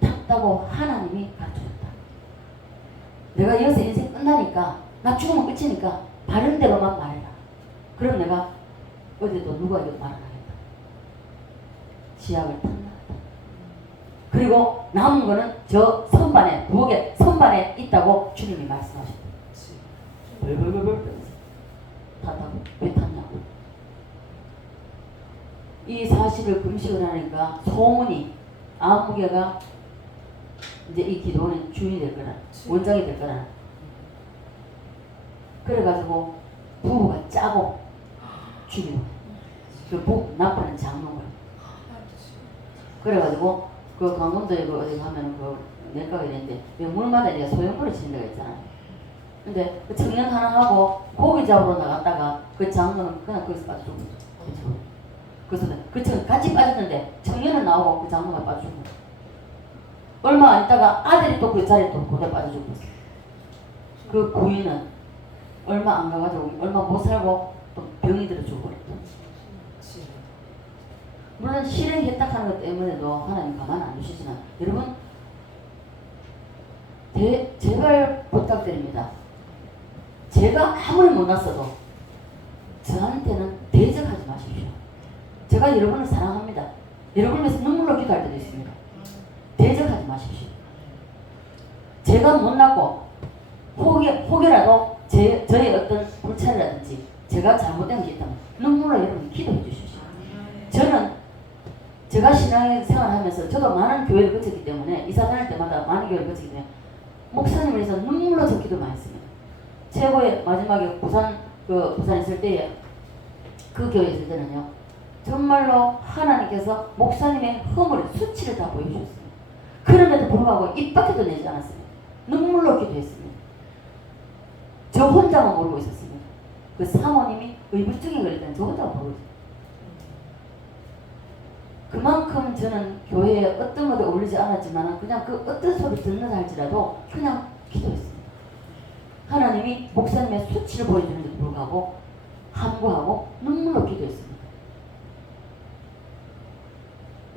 탔다고 하나님이 가르쳐줬다. 내가 여기서 인생 끝나니까, 나 죽으면 끝이니까 바른 대로만 말해라. 그럼 내가 어디도 누구에게도 말 안 하겠다. 지약을 탔나? 그리고 남은 거는 저 선반에, 부엌의 선반에 있다고 주님이 말씀하셨다. 벌벌벌벌 탔다고. 왜 탔냐고. 이 사실을 금식을 하니까 소문이, 아무개가 이제 이 기도원의 주인이 될 거라, 원장이 될 거라. 그래가지고 부부가 짜고 죽이고, 그 남편은 장롱을. 그래가지고 그 강원도에 어디 가면 그 내과가 있는데 물마다 이제 소형물을 치는 데가 있잖아요. 근데 그 청년 하나 하고 고기 잡으러 나갔다가 그 장로는 그냥 거기서 빠져 죽은 거죠. 그래서 그 청 같이 빠졌는데 청년은 나오고 그 장로가 빠져 죽은 거죠. 얼마 안 있다가 아들이 또 그 자리에 또 고대 빠져 죽은 거죠. 그 부인은 얼마 안 가가지고 얼마 못 살고 또 병이 들어 죽어버렸죠. 물론 실행 개딱하는 것 때문에도 하나님 가만 안 두시지만, 여러분 제발 부탁드립니다. 제가 아무리 못났어도 저한테는 대적하지 마십시오. 제가 여러분을 사랑합니다. 여러분을 위해서 눈물로 기도할 때도 있습니다. 대적하지 마십시오. 제가 못났고 혹여라도 저의 어떤 불찰이라든지 제가 잘못된 게 있다면 눈물로 여러분 기도해 주십시오. 저는 제가 신앙생활을 하면서 저도 많은 교회를 거쳤기 때문에, 이사 다닐 때마다 많은 교회를 거쳤기 때문에 목사님을 위해서 눈물로 저 기도 많이 했습니다. 최고의 마지막에 부산 있을 때에 그 교회에 있을 때는요, 정말로 하나님께서 목사님의 허물, 수치를 다 보여주셨어요. 그럼에도 불구하고 입 밖에도 내지 않았습니다. 눈물로 기도했습니다. 저 혼자만 모르고 있었습니다. 그 사모님이 의부증에 걸렸다는 저 혼자만 모르고 있었습니다. 그만큼 저는 교회에 어떤 것도 어울리지 않았지만 그냥 그 어떤 소리 듣는 할지라도 그냥 기도했습니다. 하나님이 목사님의 수치를 보여주는데도 불구하고 함구하고 눈물로 기도했습니다.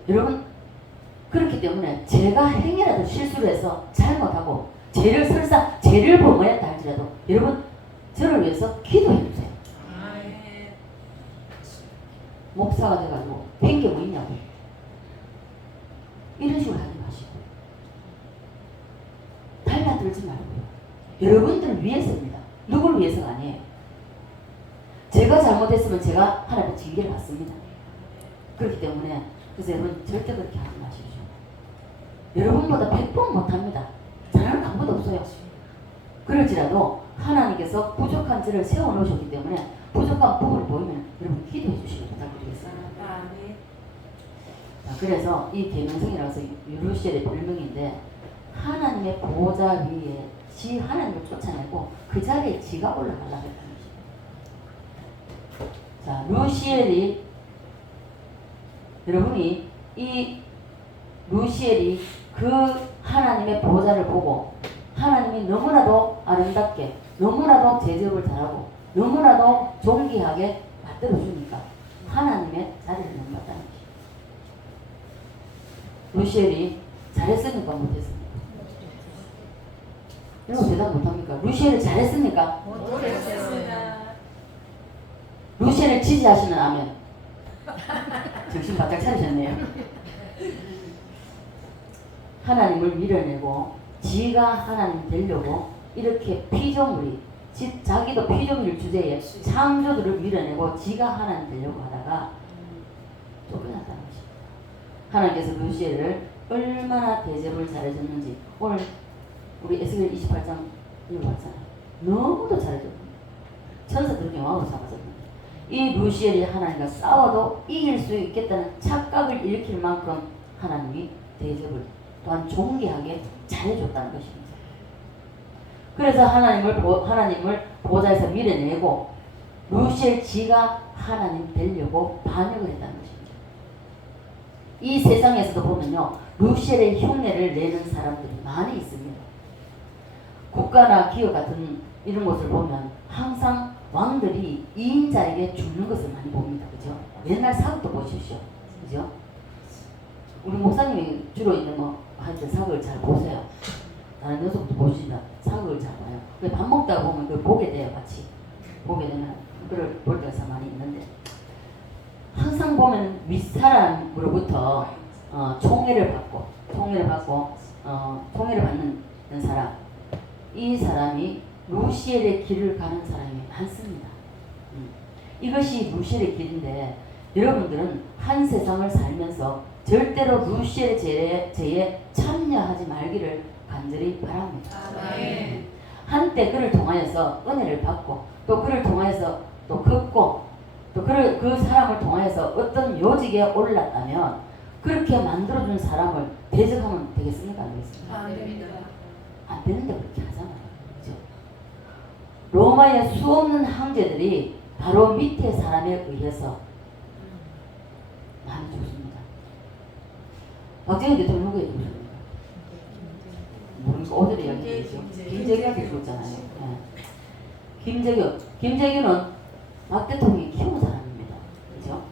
여러분, 그렇기 때문에 제가 행여라도 실수를 해서 잘못하고 죄를 범하였다 할지라도 여러분 저를 위해서 기도해 주세요. 목사가 돼가지고 된 게 뭐 있냐고 이런 식으로 하지 마시고 달라들지 말고요. 여러분들을 위해서입니다. 누굴 위해서가 아니에요. 제가 잘못했으면 제가 하나님의 징계를 받습니다. 그렇기 때문에 그래서 여러분 절대 그렇게 하지 마십시오. 여러분보다 100번 못합니다. 잘하는 아무도 없어요. 그럴지라도 하나님께서 부족한 저를 세워놓으셨기 때문에 부족한 부분을 보이면 여러분 기도해 주시길 부탁드리겠습니다. 자, 그래서 이 계명성이라서 유루시엘의 별명인데 하나님의 보호자 위에 하나님을 쫓아내고 그 자리에 지가 올라가려고 했다는 것입니다. 자, 루시엘이 여러분이 이 루시엘이 그 하나님의 보호자를 보고 하나님이 너무나도 아름답게 너무나도 대접을 잘하고 너무나도 존귀하게 만들어주니까 하나님의 자리를 넘겼다는 것입니다. 루시엘이 잘했습니까? 못했습니까? 여러분 대답 못합니까? 루시엘을 잘했습니까? 못했습니다. 루시엘을 지지하시는 아멘. 정신 바짝 차리셨네요. 하나님을 밀어내고 지가 하나님 되려고 이렇게 피조물이 자기도 피조물 주제에 창조들을 밀어내고 지가 하나님 되려고 하다가 쫓겨났다는 것입니다. 하나님께서 루시엘을 얼마나 대접을 잘해줬는지 오늘 우리 에스겔 28장 읽어봤잖아요. 너무도 잘해줬습니다. 천사들은 영광으로 잡아줬습니다. 이 루시엘이 하나님과 싸워도 이길 수 있겠다는 착각을 일으킬 만큼 하나님이 대접을 또한 존귀하게 잘해줬다는 것입니다. 그래서 하나님을 보좌에서 밀어내고 루시엘 지가 하나님 되려고 반역을 했다는 것입니다. 이 세상에서도 보면요, 루시엘의 흉내를 내는 사람들이 많이 있습니다. 국가나 기업 같은 이런 곳을 보면 항상 왕들이 2인자에게 죽는 것을 많이 봅니다. 그죠? 옛날 사극도 보십시오. 그죠? 우리 목사님이 주로 있는 하여튼 사극을 잘 보세요. 다른 녀석도 보시면 사극을 잘 봐요. 밥 먹다가 보면 그걸 보게 돼요. 같이. 보게 되면 그걸 볼 때가 많이 있는데 항상 보면 윗사람으로부터 총애를 받고 총애를 받는 사람, 이 사람이 루시엘의 길을 가는 사람이 많습니다. 이것이 루시엘의 길인데 여러분들은 한 세상을 살면서 절대로 루시엘의 죄에 참여하지 말기를 간절히 바랍니다. 한때 그를 통하여서 은혜를 받고 또 그를 통하여서 또 걷고 또 그 사람을 통하여서 어떤 요직에 올랐다면 그렇게 만들어준 사람을 대적하면 되겠습니까? 안 되겠습니까? 안 됩니다. 안 되는데 그렇게 하잖아요. 그죠? 로마의 수없는 황제들이 바로 밑에 사람에 의해서 많이 죽습니다. 박정희 대통령 누구에 죽습니까? 모르니까 오늘의 이야기죠. 김재규한테 죽었잖아요. 네. 김재규는 박 대통령이 키운 사람입니다. 그죠?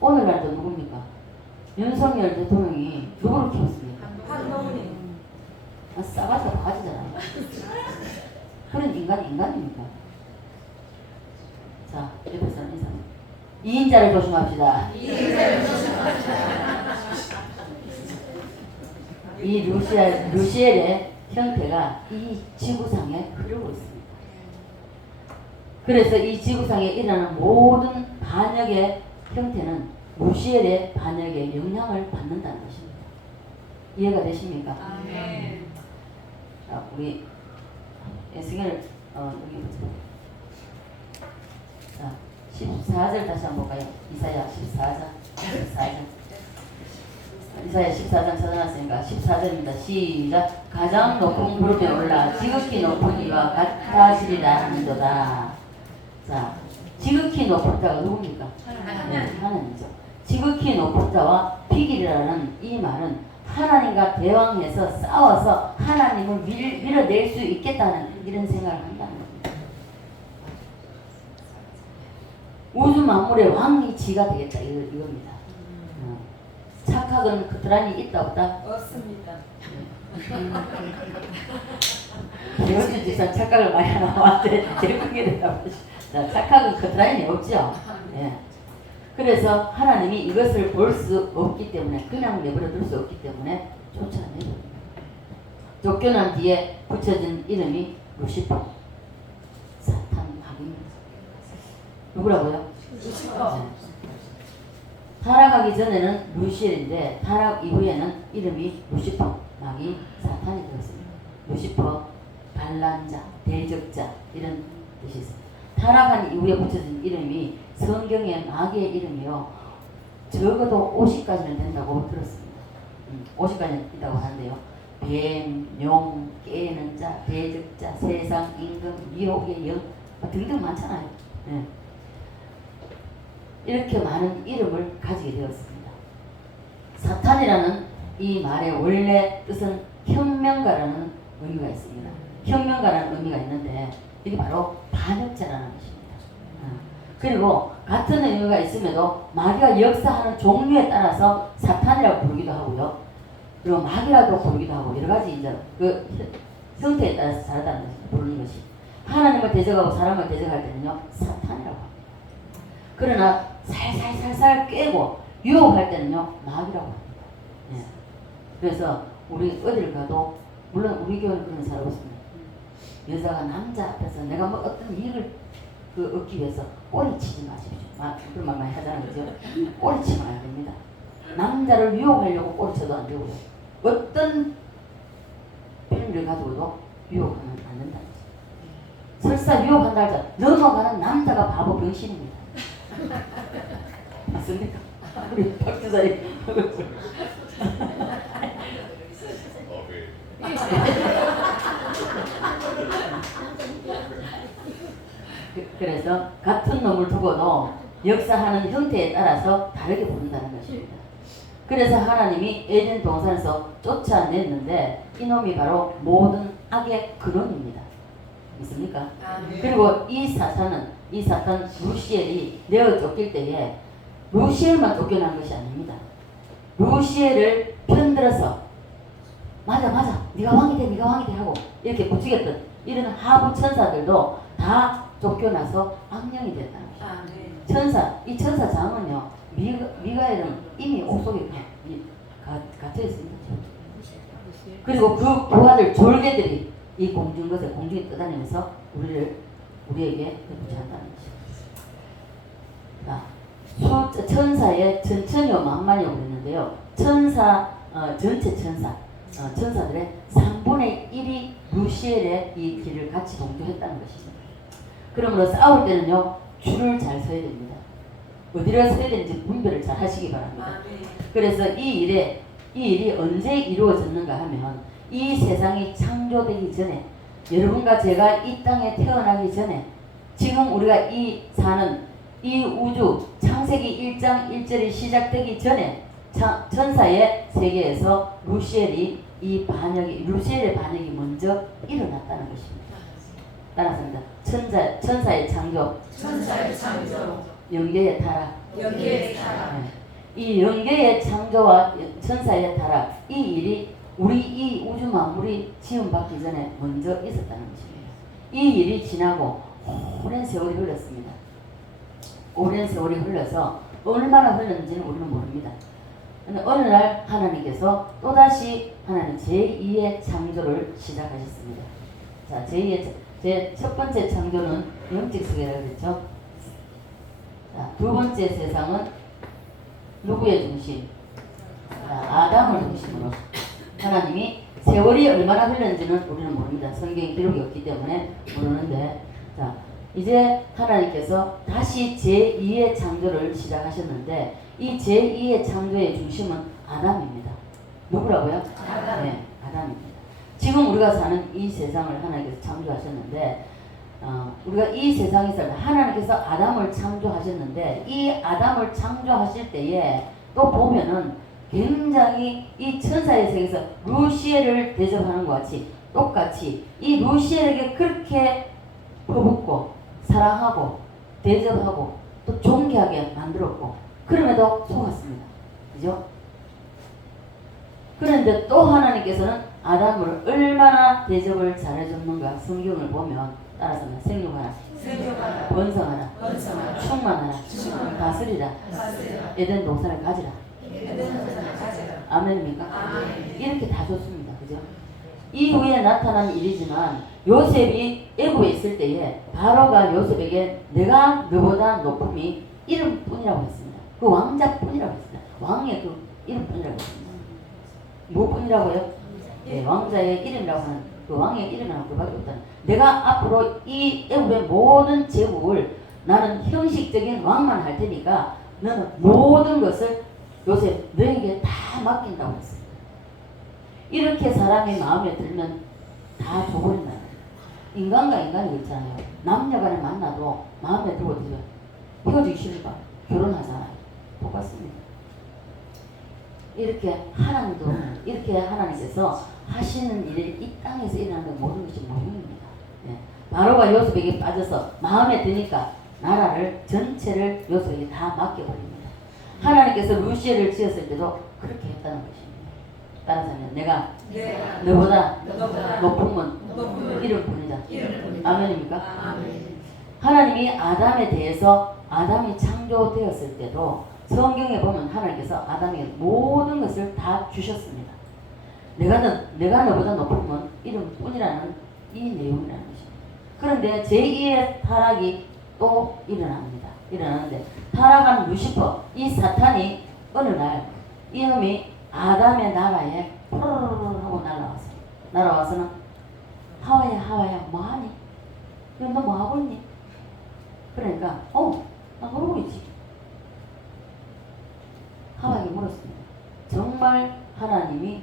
오늘날도 누굽니까? 윤석열 대통령이 누구를 키웠습니까? 한동훈이. 싸가지가 바가지잖아요. 그런 인간입니까? 자, 옆에 사람 인사. 2인자를 조심합시다. 이 루시엘의 형태가 이 지구상에 흐르고 있습니다. 그래서 이 지구상에 일어나는 모든 반역의 형태는 루시엘의 반역에 영향을 받는다는 것입니다. 이해가 되십니까? 아멘. 자, 우리 에스겔 여기 보세요. 자, 14절 다시 한번 볼까요? 이사야 14장. 이사야 14장 찾아놨으니까 14절입니다. 시작. 가장 높은 무릎에 올라 지극히 높은 이와 같아지리라 하는도다. 자, 지극히 높은 자가 누굽니까? 하나님이죠. 지극히 높은 자와 비길이라는 이 말은 하나님과 대왕해서 싸워서 하나님을 밀어낼 수 있겠다는 이런 생각을 한다는 겁니다. 우주 만물의 왕이 지가 되겠다 이겁니다. 착각은 그들안에 있다 없다? 없습니다. 배우준 지사 착각을 많이 하나 왔는데 제일 크게 된다고. 자, 착각은 그들안에 없죠. 예. 그래서 하나님이 이것을 볼 수 없기 때문에 그냥 내버려둘 수 없기 때문에 쫓아내요. 쫓겨난 뒤에 붙여진 이름이 루시퍼, 사탄 마귀입니다. 누구라고요? 루시퍼. 네. 타락하기 전에는 루시엘인데 타락 이후에는 이름이 루시퍼, 마귀, 사탄이 되었습니다. 루시퍼, 반란자, 대적자 이런 뜻이 있습니다. 타락한 이후에 붙여진 이름이 성경의 마귀의 이름이요. 적어도 50가지는 된다고 들었습니다. 50가지는 있다고 하는데요. 뱀, 용, 깨는 자, 대적자, 세상, 임금, 미혹의 영 등등 많잖아요. 네. 이렇게 많은 이름을 가지게 되었습니다. 사탄이라는 이 말의 원래 뜻은 혁명가라는 의미가 있습니다. 혁명가라는 의미가 있는데 이게 바로 반역자라는 것입니다. 그리고 같은 의미가 있음에도 마귀가 역사하는 종류에 따라서 사탄이라고 부르기도 하고요. 그리고 마귀라고 부르기도 하고 여러 가지 이제 그 형태에 따라서 다르다는 것을 부르는 것이 하나님을 대적하고 사람을 대적할 때는요 사탄이라고 합니다. 그러나 살살살살 깨고 유혹할 때는요 마귀라고 합니다. 예. 그래서 우리 어딜 가도 물론 우리 교회는 그런 사람 없습니다. 여자가 남자 앞에서 내가 뭐 어떤 이익을 얻기 위해서 꼬리치지 마십시오. 그런 말 많이 하자는 거죠. 꼬리치면 안 됩니다. 남자를 유혹하려고 꼬리쳐도 안 되고요. 어떤 편의를 가지고도 유혹하면 안 된다는 거죠. 설사 유혹한다 할자 넘어가는 남자가 바보 병신입니다. 맞습니까? 우리 박주사님 그래서 같은 놈을 두고도 역사하는 형태에 따라서 다르게 부른다는 것입니다. 그래서 하나님이 에덴 동산에서 쫓아냈는데 이놈이 바로 모든 악의 근원입니다. 믿습니까? 그리고 이 사탄 루시엘이 내어 쫓길 때에 루시엘만 쫓겨난 것이 아닙니다. 루시엘을 편들어서 맞아 네가 왕이 돼 하고 이렇게 부추겼던 이런 하부 천사들도 다 쫓겨나서 악령이 됐다는 것입니다. 이 천사 장은요 미가엘은 이미 옥속에 갇혀 있습니다. 그리고 그 부하들 졸개들이 이 공중 것에 공중에 떠다니면서 우리에게 부채한다는 것입니다. 천사의 천천히요 만만히요 그랬는데요. 전체 천사들의 3분의 1이 루시엘의 이 길을 같이 동조했다는 것입니다. 그러므로 싸울 때는요 줄을 잘 서야 됩니다. 어디를 서야 되는지 분별을 잘 하시기 바랍니다. 그래서 이 일이 언제 이루어졌는가 하면 이 세상이 창조되기 전에 여러분과 제가 이 땅에 태어나기 전에 지금 우리가 사는 이 우주 창세기 1장 1절이 시작되기 전에 천사의 세계에서 루시엘의 반역이 먼저 일어났다는 것입니다. 따라서입니다. 천사의 창조, 영계의 타락, 네. 이 영계의 창조와 천사의 타락 이 일이 우리 이 우주 만물이 지음받기 전에 먼저 있었다는 것입니다. 이 일이 지나고 오랜 세월이 흘렀습니다. 오랜 세월이 흘러서 얼마나 흘렀는지는 우리는 모릅니다. 어느 날 하나님께서 또다시 하나님 제2의 창조를 시작하셨습니다. 자, 제 첫 번째 창조는 영적 세계라고 그랬죠. 자, 두 번째 세상은 누구의 중심? 자, 아담을 중심으로 하나님이 세월이 얼마나 흘렀는지는 우리는 모릅니다. 성경에 기록이 없기 때문에 모르는데 자, 이제 하나님께서 다시 제2의 창조를 시작하셨는데 이 제2의 창조의 중심은 아담입니다. 누구라고요? 아담. 네, 아담입니다. 지금 우리가 사는 이 세상을 하나님께서 창조하셨는데 우리가 이 세상에서 하나님께서 아담을 창조하셨는데 이 아담을 창조하실 때에 또 보면은 굉장히 이 천사의 세계에서 루시엘을 대접하는 것 같이 똑같이 이 루시엘에게 그렇게 퍼붓고 사랑하고 대접하고 또 존귀하게 만들었고 그럼에도 속았습니다. 그죠? 그런데 또 하나님께서는 아담을 얼마나 대접을 잘해줬는가 성경을 보면 따라서 생육하라 생육하라. 번성하라 번성하라. 충만하라 충만하라. 다스리라 다스리라. 에덴 동산을 가지라. 에덴 동산을 가지라. 아멘입니까? 아멘. 이렇게 다 줬습니다. 그죠? 이후에 나타난 일이지만 요셉이 애굽에 있을 때에 바로가 요셉에게 내가 너보다 높음이 이름뿐이라고 했습니다. 그 왕자뿐이라고 했습니다. 왕의 그 이름뿐이라고 했습니다. 무엇뿐이라고요? 네, 왕자의 이름이라고 하는 그 왕의 이름이라고 그밖에 없다는. 내가 앞으로 이 애굽의 모든 제국을 나는 형식적인 왕만 할 테니까 너는 모든 것을 요셉 너에게 다 맡긴다고 했습니다. 이렇게 사람의 마음에 들면 다 줘버린다는 거예요. 인간과 인간이 그렇잖아요. 남녀간에 만나도 마음에 들고 들어요. 헤어지기 싫으니까 결혼하잖아요. 똑같습니다. 이렇게 하나님도 이렇게 하나님께서 하시는 일이 이 땅에서 일어나는 모든 것이 모형입니다. 네. 바로가 요셉에게 빠져서 마음에 드니까 나라를 전체를 요셉에게 다 맡겨버립니다. 하나님께서 루시엘을 지었을 때도 그렇게 했다는 것입니다. 따라서 내가 너보다 높은 이름뿐이다. 아멘입니까? 아멘. 하나님이 아담에 대해서 아담이 창조되었을 때도 성경에 보면 하나님께서 아담에게 모든 것을 다 주셨습니다. 내가 너보다 높으면 이름뿐이라는 이 내용이라는 것입니다. 그런데 제2의 타락이 또 일어나는데 타락한 루시퍼 이 사탄이 어느 날 이놈이 아담의 나라에 푸르르르 하고 날아와서는 하와야 뭐하니? 너 뭐하고 있니? 그러니까 나 그러고 있지. 하와에게 물었습니다. 정말 하나님이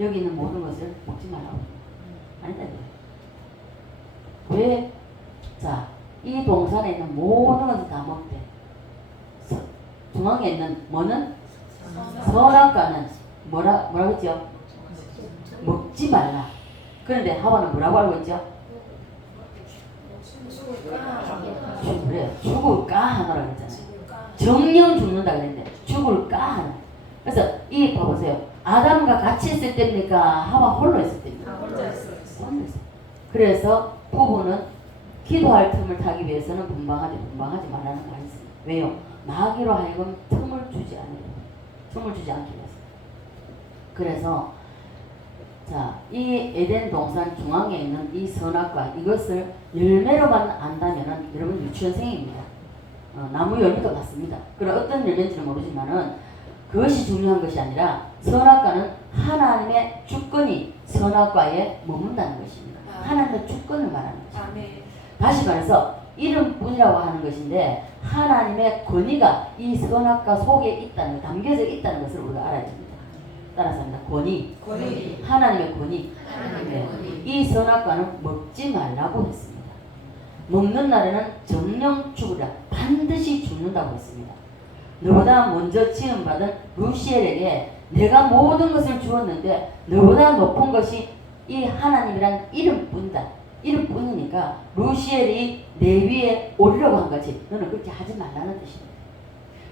여기 있는 모든 것을 먹지 말라고 아니다. 왜? 자, 이 동산에 있는 모든 것을 다 먹대. 중앙에 있는 뭐는? 선악과는 뭐라 했죠? 먹지 말라. 그런데 하와는 뭐라고 알고 있죠? 그래, 죽을까 하나라고 했잖아요. 정령 죽는다 그랬는데 죽을까 하나. 그래서 이 봐보세요. 아담과 같이 있을 때입니까? 하와 홀로 있을 때입니까? 혼자 있어요. 홀로 있어요. 그래서 부부는 기도할 틈을 타기 위해서는 분방하지 말라는 말이 있습니다. 왜요? 마귀로 하여금 틈을 주지 않기 위해서. 그래서 자, 이 에덴 동산 중앙에 있는 이 선악과 이것을 열매로만 안다면은 여러분 유치원생입니다. 나무 열매도 같습니다. 그럼 어떤 열매인지는 모르지만은 그것이 중요한 것이 아니라 선악과는 하나님의 주권이 선악과에 머문다는 것입니다. 하나님의 주권을 말하는 것입니다. 아멘. 다시 말해서 이름뿐이라고 하는 것인데 하나님의 권위가 이 선악과 속에 담겨져 있다는 것을 우리가 알아야 됩니다. 따라서 합니다. 권위. 하나님의 권위. 네. 이 선악과는 먹지 말라고 했습니다. 먹는 날에는 정령 죽으라. 반드시 죽는다고 했습니다. 너보다 먼저 지음받은 루시엘에게 내가 모든 것을 주었는데 너보다 높은 것이 이 하나님이란 이름뿐이다. 이름뿐이니까 루시엘이 내 위에 오르려고 한 거지. 너는 그렇게 하지 말라는 뜻입니다.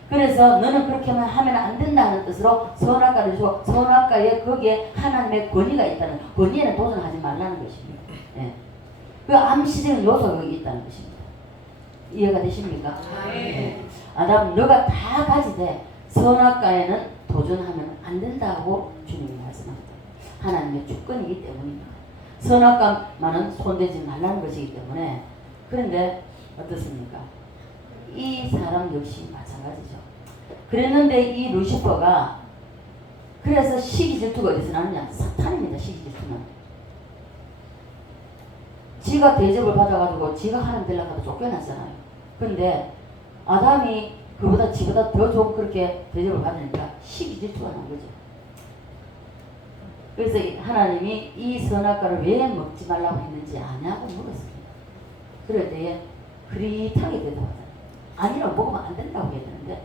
그래서 너는 그렇게 하면 안 된다는 뜻으로 선악과를 주고 선악과에 거기에 하나님의 권위가 있다는 권위에는 도전하지 말라는 것입니다. 예. 그 암시적인 요소가 여기 있다는 것입니다. 이해가 되십니까? 예. 아담 너가 다 가지되 선악과에는 도전하면 안 된다고 주님이 말씀합니다. 하나님의 주권이기 때문입니다. 선악과만은 손대지 말라는 것이기 때문에. 그런데 어떻습니까? 이 사람 역시 마찬가지죠. 그랬는데 이 루시퍼가 그래서 시기질투가 어디서 나느냐? 사탄입니다. 시기질투는. 지가 대접을 받아가지고 지가 하나님 되려고 하다 쫓겨났잖아요. 근데 아담이 지보다 더 좋은 그렇게 대접을 받으니까 시기 질투가 난 거죠. 그래서 하나님이 이 선악과를 왜 먹지 말라고 했는지 아냐고 물었습니다. 그럴 때에 그릿하게 대답하잖아요. 아니라고 먹으면 안 된다고 해야 되는데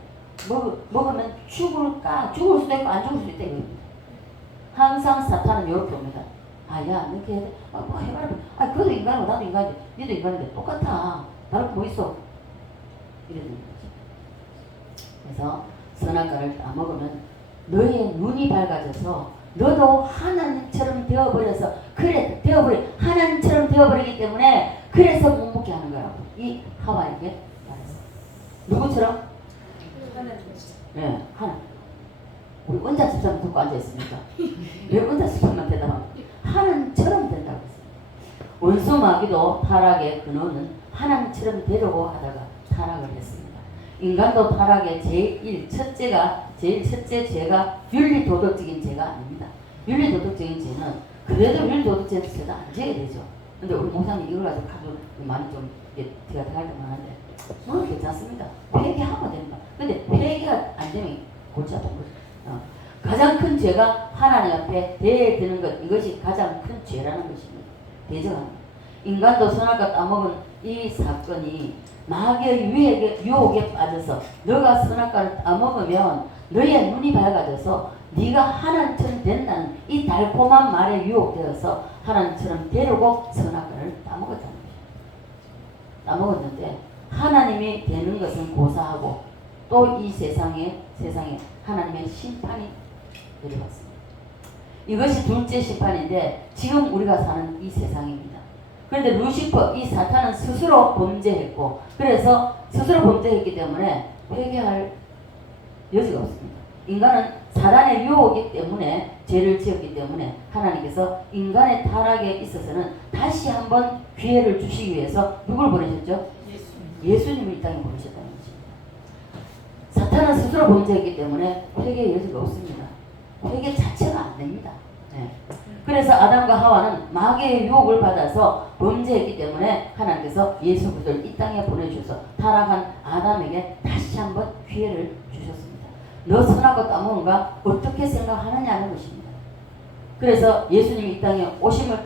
먹으면 죽을 수도 있고 안 죽을 수도 있다 이겁니다. 항상 사탄은 이렇게 옵니다. 아야 이렇게 해야 돼. 뭐 해봐라. 그것도 인간이고 나도 인간인데 니도 인간인데 똑같아. 다른 거 뭐 있어? 이러는 거죠. 그래서 선악과를 따먹으면 너의 눈이 밝아져서 너도 하나님처럼 되어버려서 하나님처럼 되어버리기 때문에 그래서 못 먹게 하는 거라고 이 하와에게 말했어요. 누구처럼? 네, 하나. 우리 은자 집사님 듣고 앉아있습니까? 왜 은자 집사님만 대답합니까? 하나님처럼 된다고 했습니다. 원수 마귀도 타락의 근원은 하나님처럼 되려고 하다가 타락을 했습니다. 인간도 타락의 제일 첫째 죄가 윤리도덕적인 죄가 아닙니다. 윤리도덕적인 죄는 그래도 윤리도덕적인 죄는 안 지게 되죠. 근데 우리 목사님 이걸 가지고 많이 좀 제가 대할 때 많은데 물론 괜찮습니다. 회개하면 됩니다. 근데 회개가 안 되면 골치 아픈 거죠. 가장 큰 죄가 하나님 앞에 대드는 것, 이것이 가장 큰 죄라는 것입니다. 대적합니다. 인간도 선악과 따먹은 이 사건이 마귀의 유혹에 빠져서 너가 선악과를 따먹으면 너의 눈이 밝아져서 네가 하나님처럼 된다는 이 달콤한 말에 유혹되어서 하나님처럼 되려고 선악과를 따먹었다는 것입니다. 따먹었는데 하나님이 되는 것은 고사하고 또 이 세상에 하나님의 심판이 내려왔습니다. 이것이 둘째 심판인데 지금 우리가 사는 이 세상입니다. 그런데 루시퍼 이 사탄은 스스로 범죄했고 그래서 스스로 범죄했기 때문에 회개할 여지가 없습니다. 인간은 사단의 유혹이기 때문에 죄를 지었기 때문에 하나님께서 인간의 타락에 있어서는 다시 한번 기회를 주시기 위해서 누굴 보내셨죠? 예수님을 이 땅에 보내셨다는 것입니다. 사탄은 스스로 범죄했기 때문에 회개의 여지가 없습니다. 회개 자체가 안 됩니다. 네. 그래서 아담과 하와는 마귀의 유혹을 받아서 범죄했기 때문에 하나님께서 예수 그리스도를 이 땅에 보내주셔서 타락한 아담에게 다시 한번 기회를 주셨습니다. 너 선하고 따먹은가 어떻게 생각하느냐는 것입니다. 그래서 예수님이 이 땅에 오심을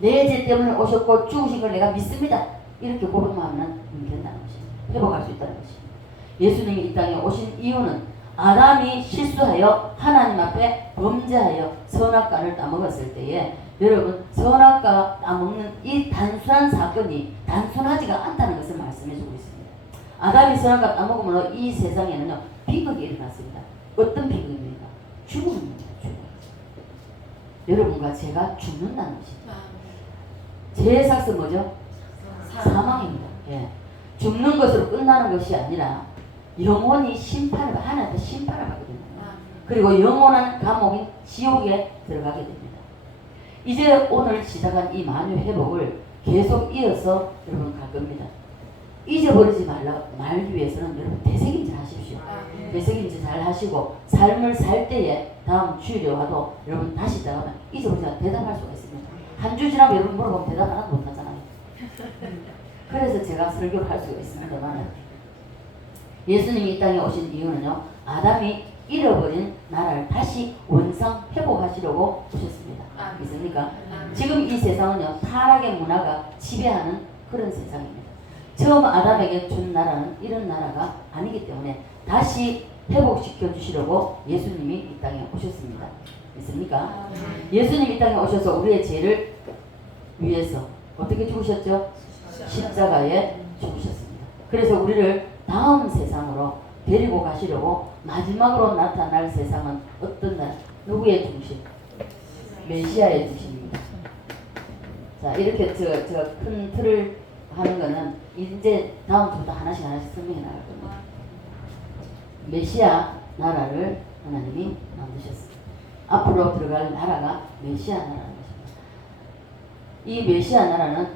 내 죄 때문에 오셨고 죽으신 걸 내가 믿습니다. 이렇게 고백만 하면 된다는 것입니다. 회복할 수 있다는 것입니다. 예수님이 이 땅에 오신 이유는 아담이 실수하여 하나님 앞에 범죄하여 선악과를 따먹었을 때에 여러분 선악과 따먹는 이 단순한 사건이 단순하지가 않다는 것을 말씀해주고 있습니다. 아담이 선악과 따먹음으로 이 세상에는요 비극이 일어났습니다. 어떤 비극입니까? 죽음입니다. 죽음. 여러분과 제가 죽는다는 것입니다. 죄의 삭은 뭐죠? 사망입니다. 예. 죽는 것으로 끝나는 것이 아니라 영원히 하나님한테 심판을 받게 됩니다. 그리고 영원한 감옥인 지옥에 들어가게 됩니다. 이제 오늘 시작한 이 만유 회복을 계속 이어서 여러분 갈 겁니다. 잊어버리지 말기 위해서는 여러분 되새김질 하십시오. 되새김질 잘 하시고 삶을 살 때에 다음 주일에 와도 여러분 다시 나가면 잊어버리지 대답할 수가 있습니다. 한 주 지나면 여러분 물어보면 대답 하나도 못하잖아요. 그래서 제가 설교를 할 수가 있습니다만 예수님이 이 땅에 오신 이유는요. 아담이 잃어버린 나라를 다시 원상 회복하시려고 오셨습니다. 믿습니까? 지금 이 세상은요. 타락의 문화가 지배하는 그런 세상입니다. 처음 아담에게 준 나라는 이런 나라가 아니기 때문에 다시 회복시켜 주시려고 예수님이 이 땅에 오셨습니다. 믿습니까? 예수님이 이 땅에 오셔서 우리의 죄를 위해서 어떻게 죽으셨죠? 십자가에 죽으셨습니다. 그래서 우리를 다음 세상으로 데리고 가시려고 마지막으로 나타날 세상은 어떤 날? 누구의 중심? 메시아의 중심입니다. 자, 이렇게 저 큰 틀을 하는 거는 이제 다음 주부터 하나씩 설명해 나갈 겁니다. 메시아 나라를 하나님이 만드셨습니다. 앞으로 들어갈 나라가 메시아 나라는 것입니다. 이 메시아 나라는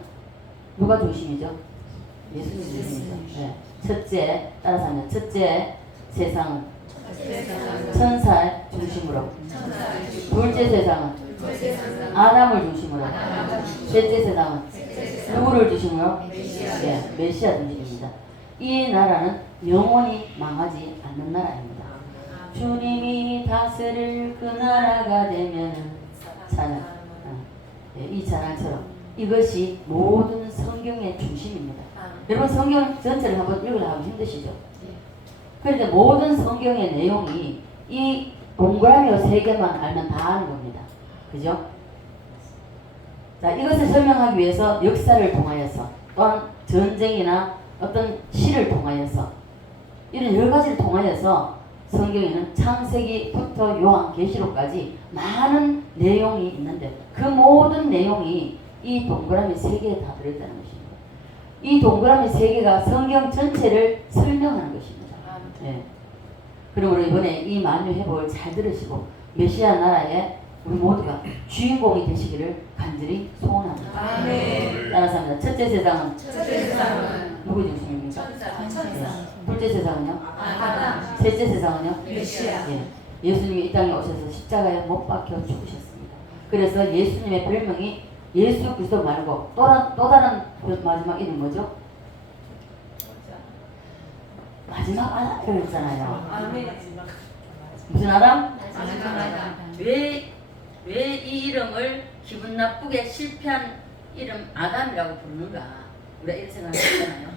누가 중심이죠? 예수님 중심이죠. 네. 따라서 하면 첫째 세상은 천사의 중심으로, 둘째 세상은 아담을 중심으로, 셋째 세상은 누구를 중심으로? 네, 메시아 중심입니다. 이 나라는 영원히 망하지 않는 나라입니다. 주님이 다스릴 그 나라가 되면 찬양. 네, 이 찬양처럼 이것이 모든 성경의 중심입니다. 여러분 성경 전체를 한번 읽으려면 힘드시죠? 그런데 모든 성경의 내용이 이 동그라미 세 개만 알면 다 아는 겁니다. 그죠? 자, 이것을 설명하기 위해서 역사를 통하여서 또한 전쟁이나 어떤 시를 통하여서 이런 여러 가지를 통하여서 성경에는 창세기부터 요한계시록까지 많은 내용이 있는데 그 모든 내용이 이 동그라미 세 개에 다 들어있다는 것입니다. 이 동그라미 세 개가 성경 전체를 설명하는 것입니다. 네. 그러므로 이번에 이 만유 회복을 잘 들으시고 메시아 나라의 우리 모두가 주인공이 되시기를 간절히 소원합니다. 아멘. 따라서 합니다. 첫째 세상은 첫째 세상은 누구 중심입니까? 천사. 둘째 세상은요? 아담. 셋째 세상은요? 메시아. 예. 예수님이 이 땅에 오셔서 십자가에 못 박혀 죽으셨습니다. 그래서 예수님의 별명이 예수 그리스도 말고 또 다른 마지막 이름 뭐죠? 마지막 아담이라고 했잖아요. 아멘. 무슨 아담? 마지막 아담. 왜 이 이름을 기분 나쁘게 실패한 이름 아담이라고 부르는가? 우리가 이런 생각을 했잖아요.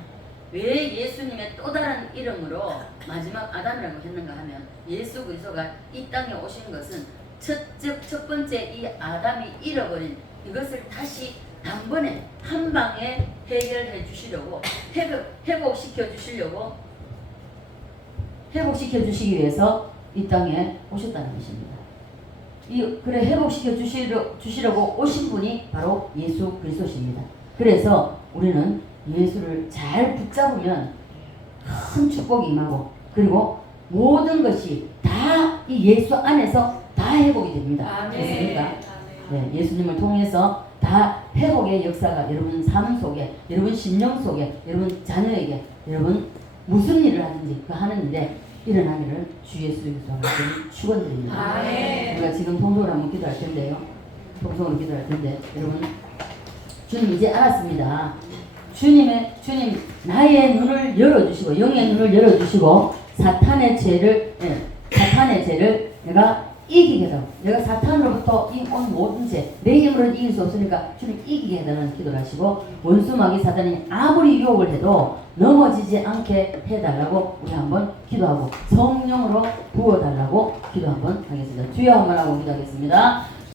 왜 예수님의 또 다른 이름으로 마지막 아담이라고 했는가 하면 예수 그리스도가 이 땅에 오신 것은 첫 번째 이 아담이 잃어버린 이것을 다시 단번에 한 방에 해결해 주시려고 회복시켜 주시기 위해서 이 땅에 오셨다는 것입니다. 그래 회복시켜 주시려고 오신 분이 바로 예수 그리스도십니다. 그래서 우리는 예수를 잘 붙잡으면 큰 축복이 임하고 그리고 모든 것이 다 이 예수 안에서 다 회복이 됩니다. 됐습니까? 네, 예수님을 통해서 다 회복의 역사가 여러분 삶 속에, 여러분 심령 속에, 여러분 자녀에게, 여러분 무슨 일을 하든지 그 하는 일에 일어나기를 주 예수 그리스도로 축원드립니다. 아멘. 우리가 지금 통성으로 한번 기도할 텐데요. 통성으로 기도할 텐데 여러분 주님 이제 알았습니다. 주님 나의 눈을 열어주시고 영의 눈을 열어주시고 사탄의 죄를 내가 이기게 해달라고. 내가 사탄으로부터 이 온 모든 죄, 내 힘으로는 이길 수 없으니까 주님 이기게 해달라는 기도를 하시고 원수 마귀 사단이 아무리 유혹을 해도 넘어지지 않게 해달라고 우리 한번 기도하고 성령으로 부어달라고 기도 한번 하겠습니다. 주여 한번 하고 기도하겠습니다.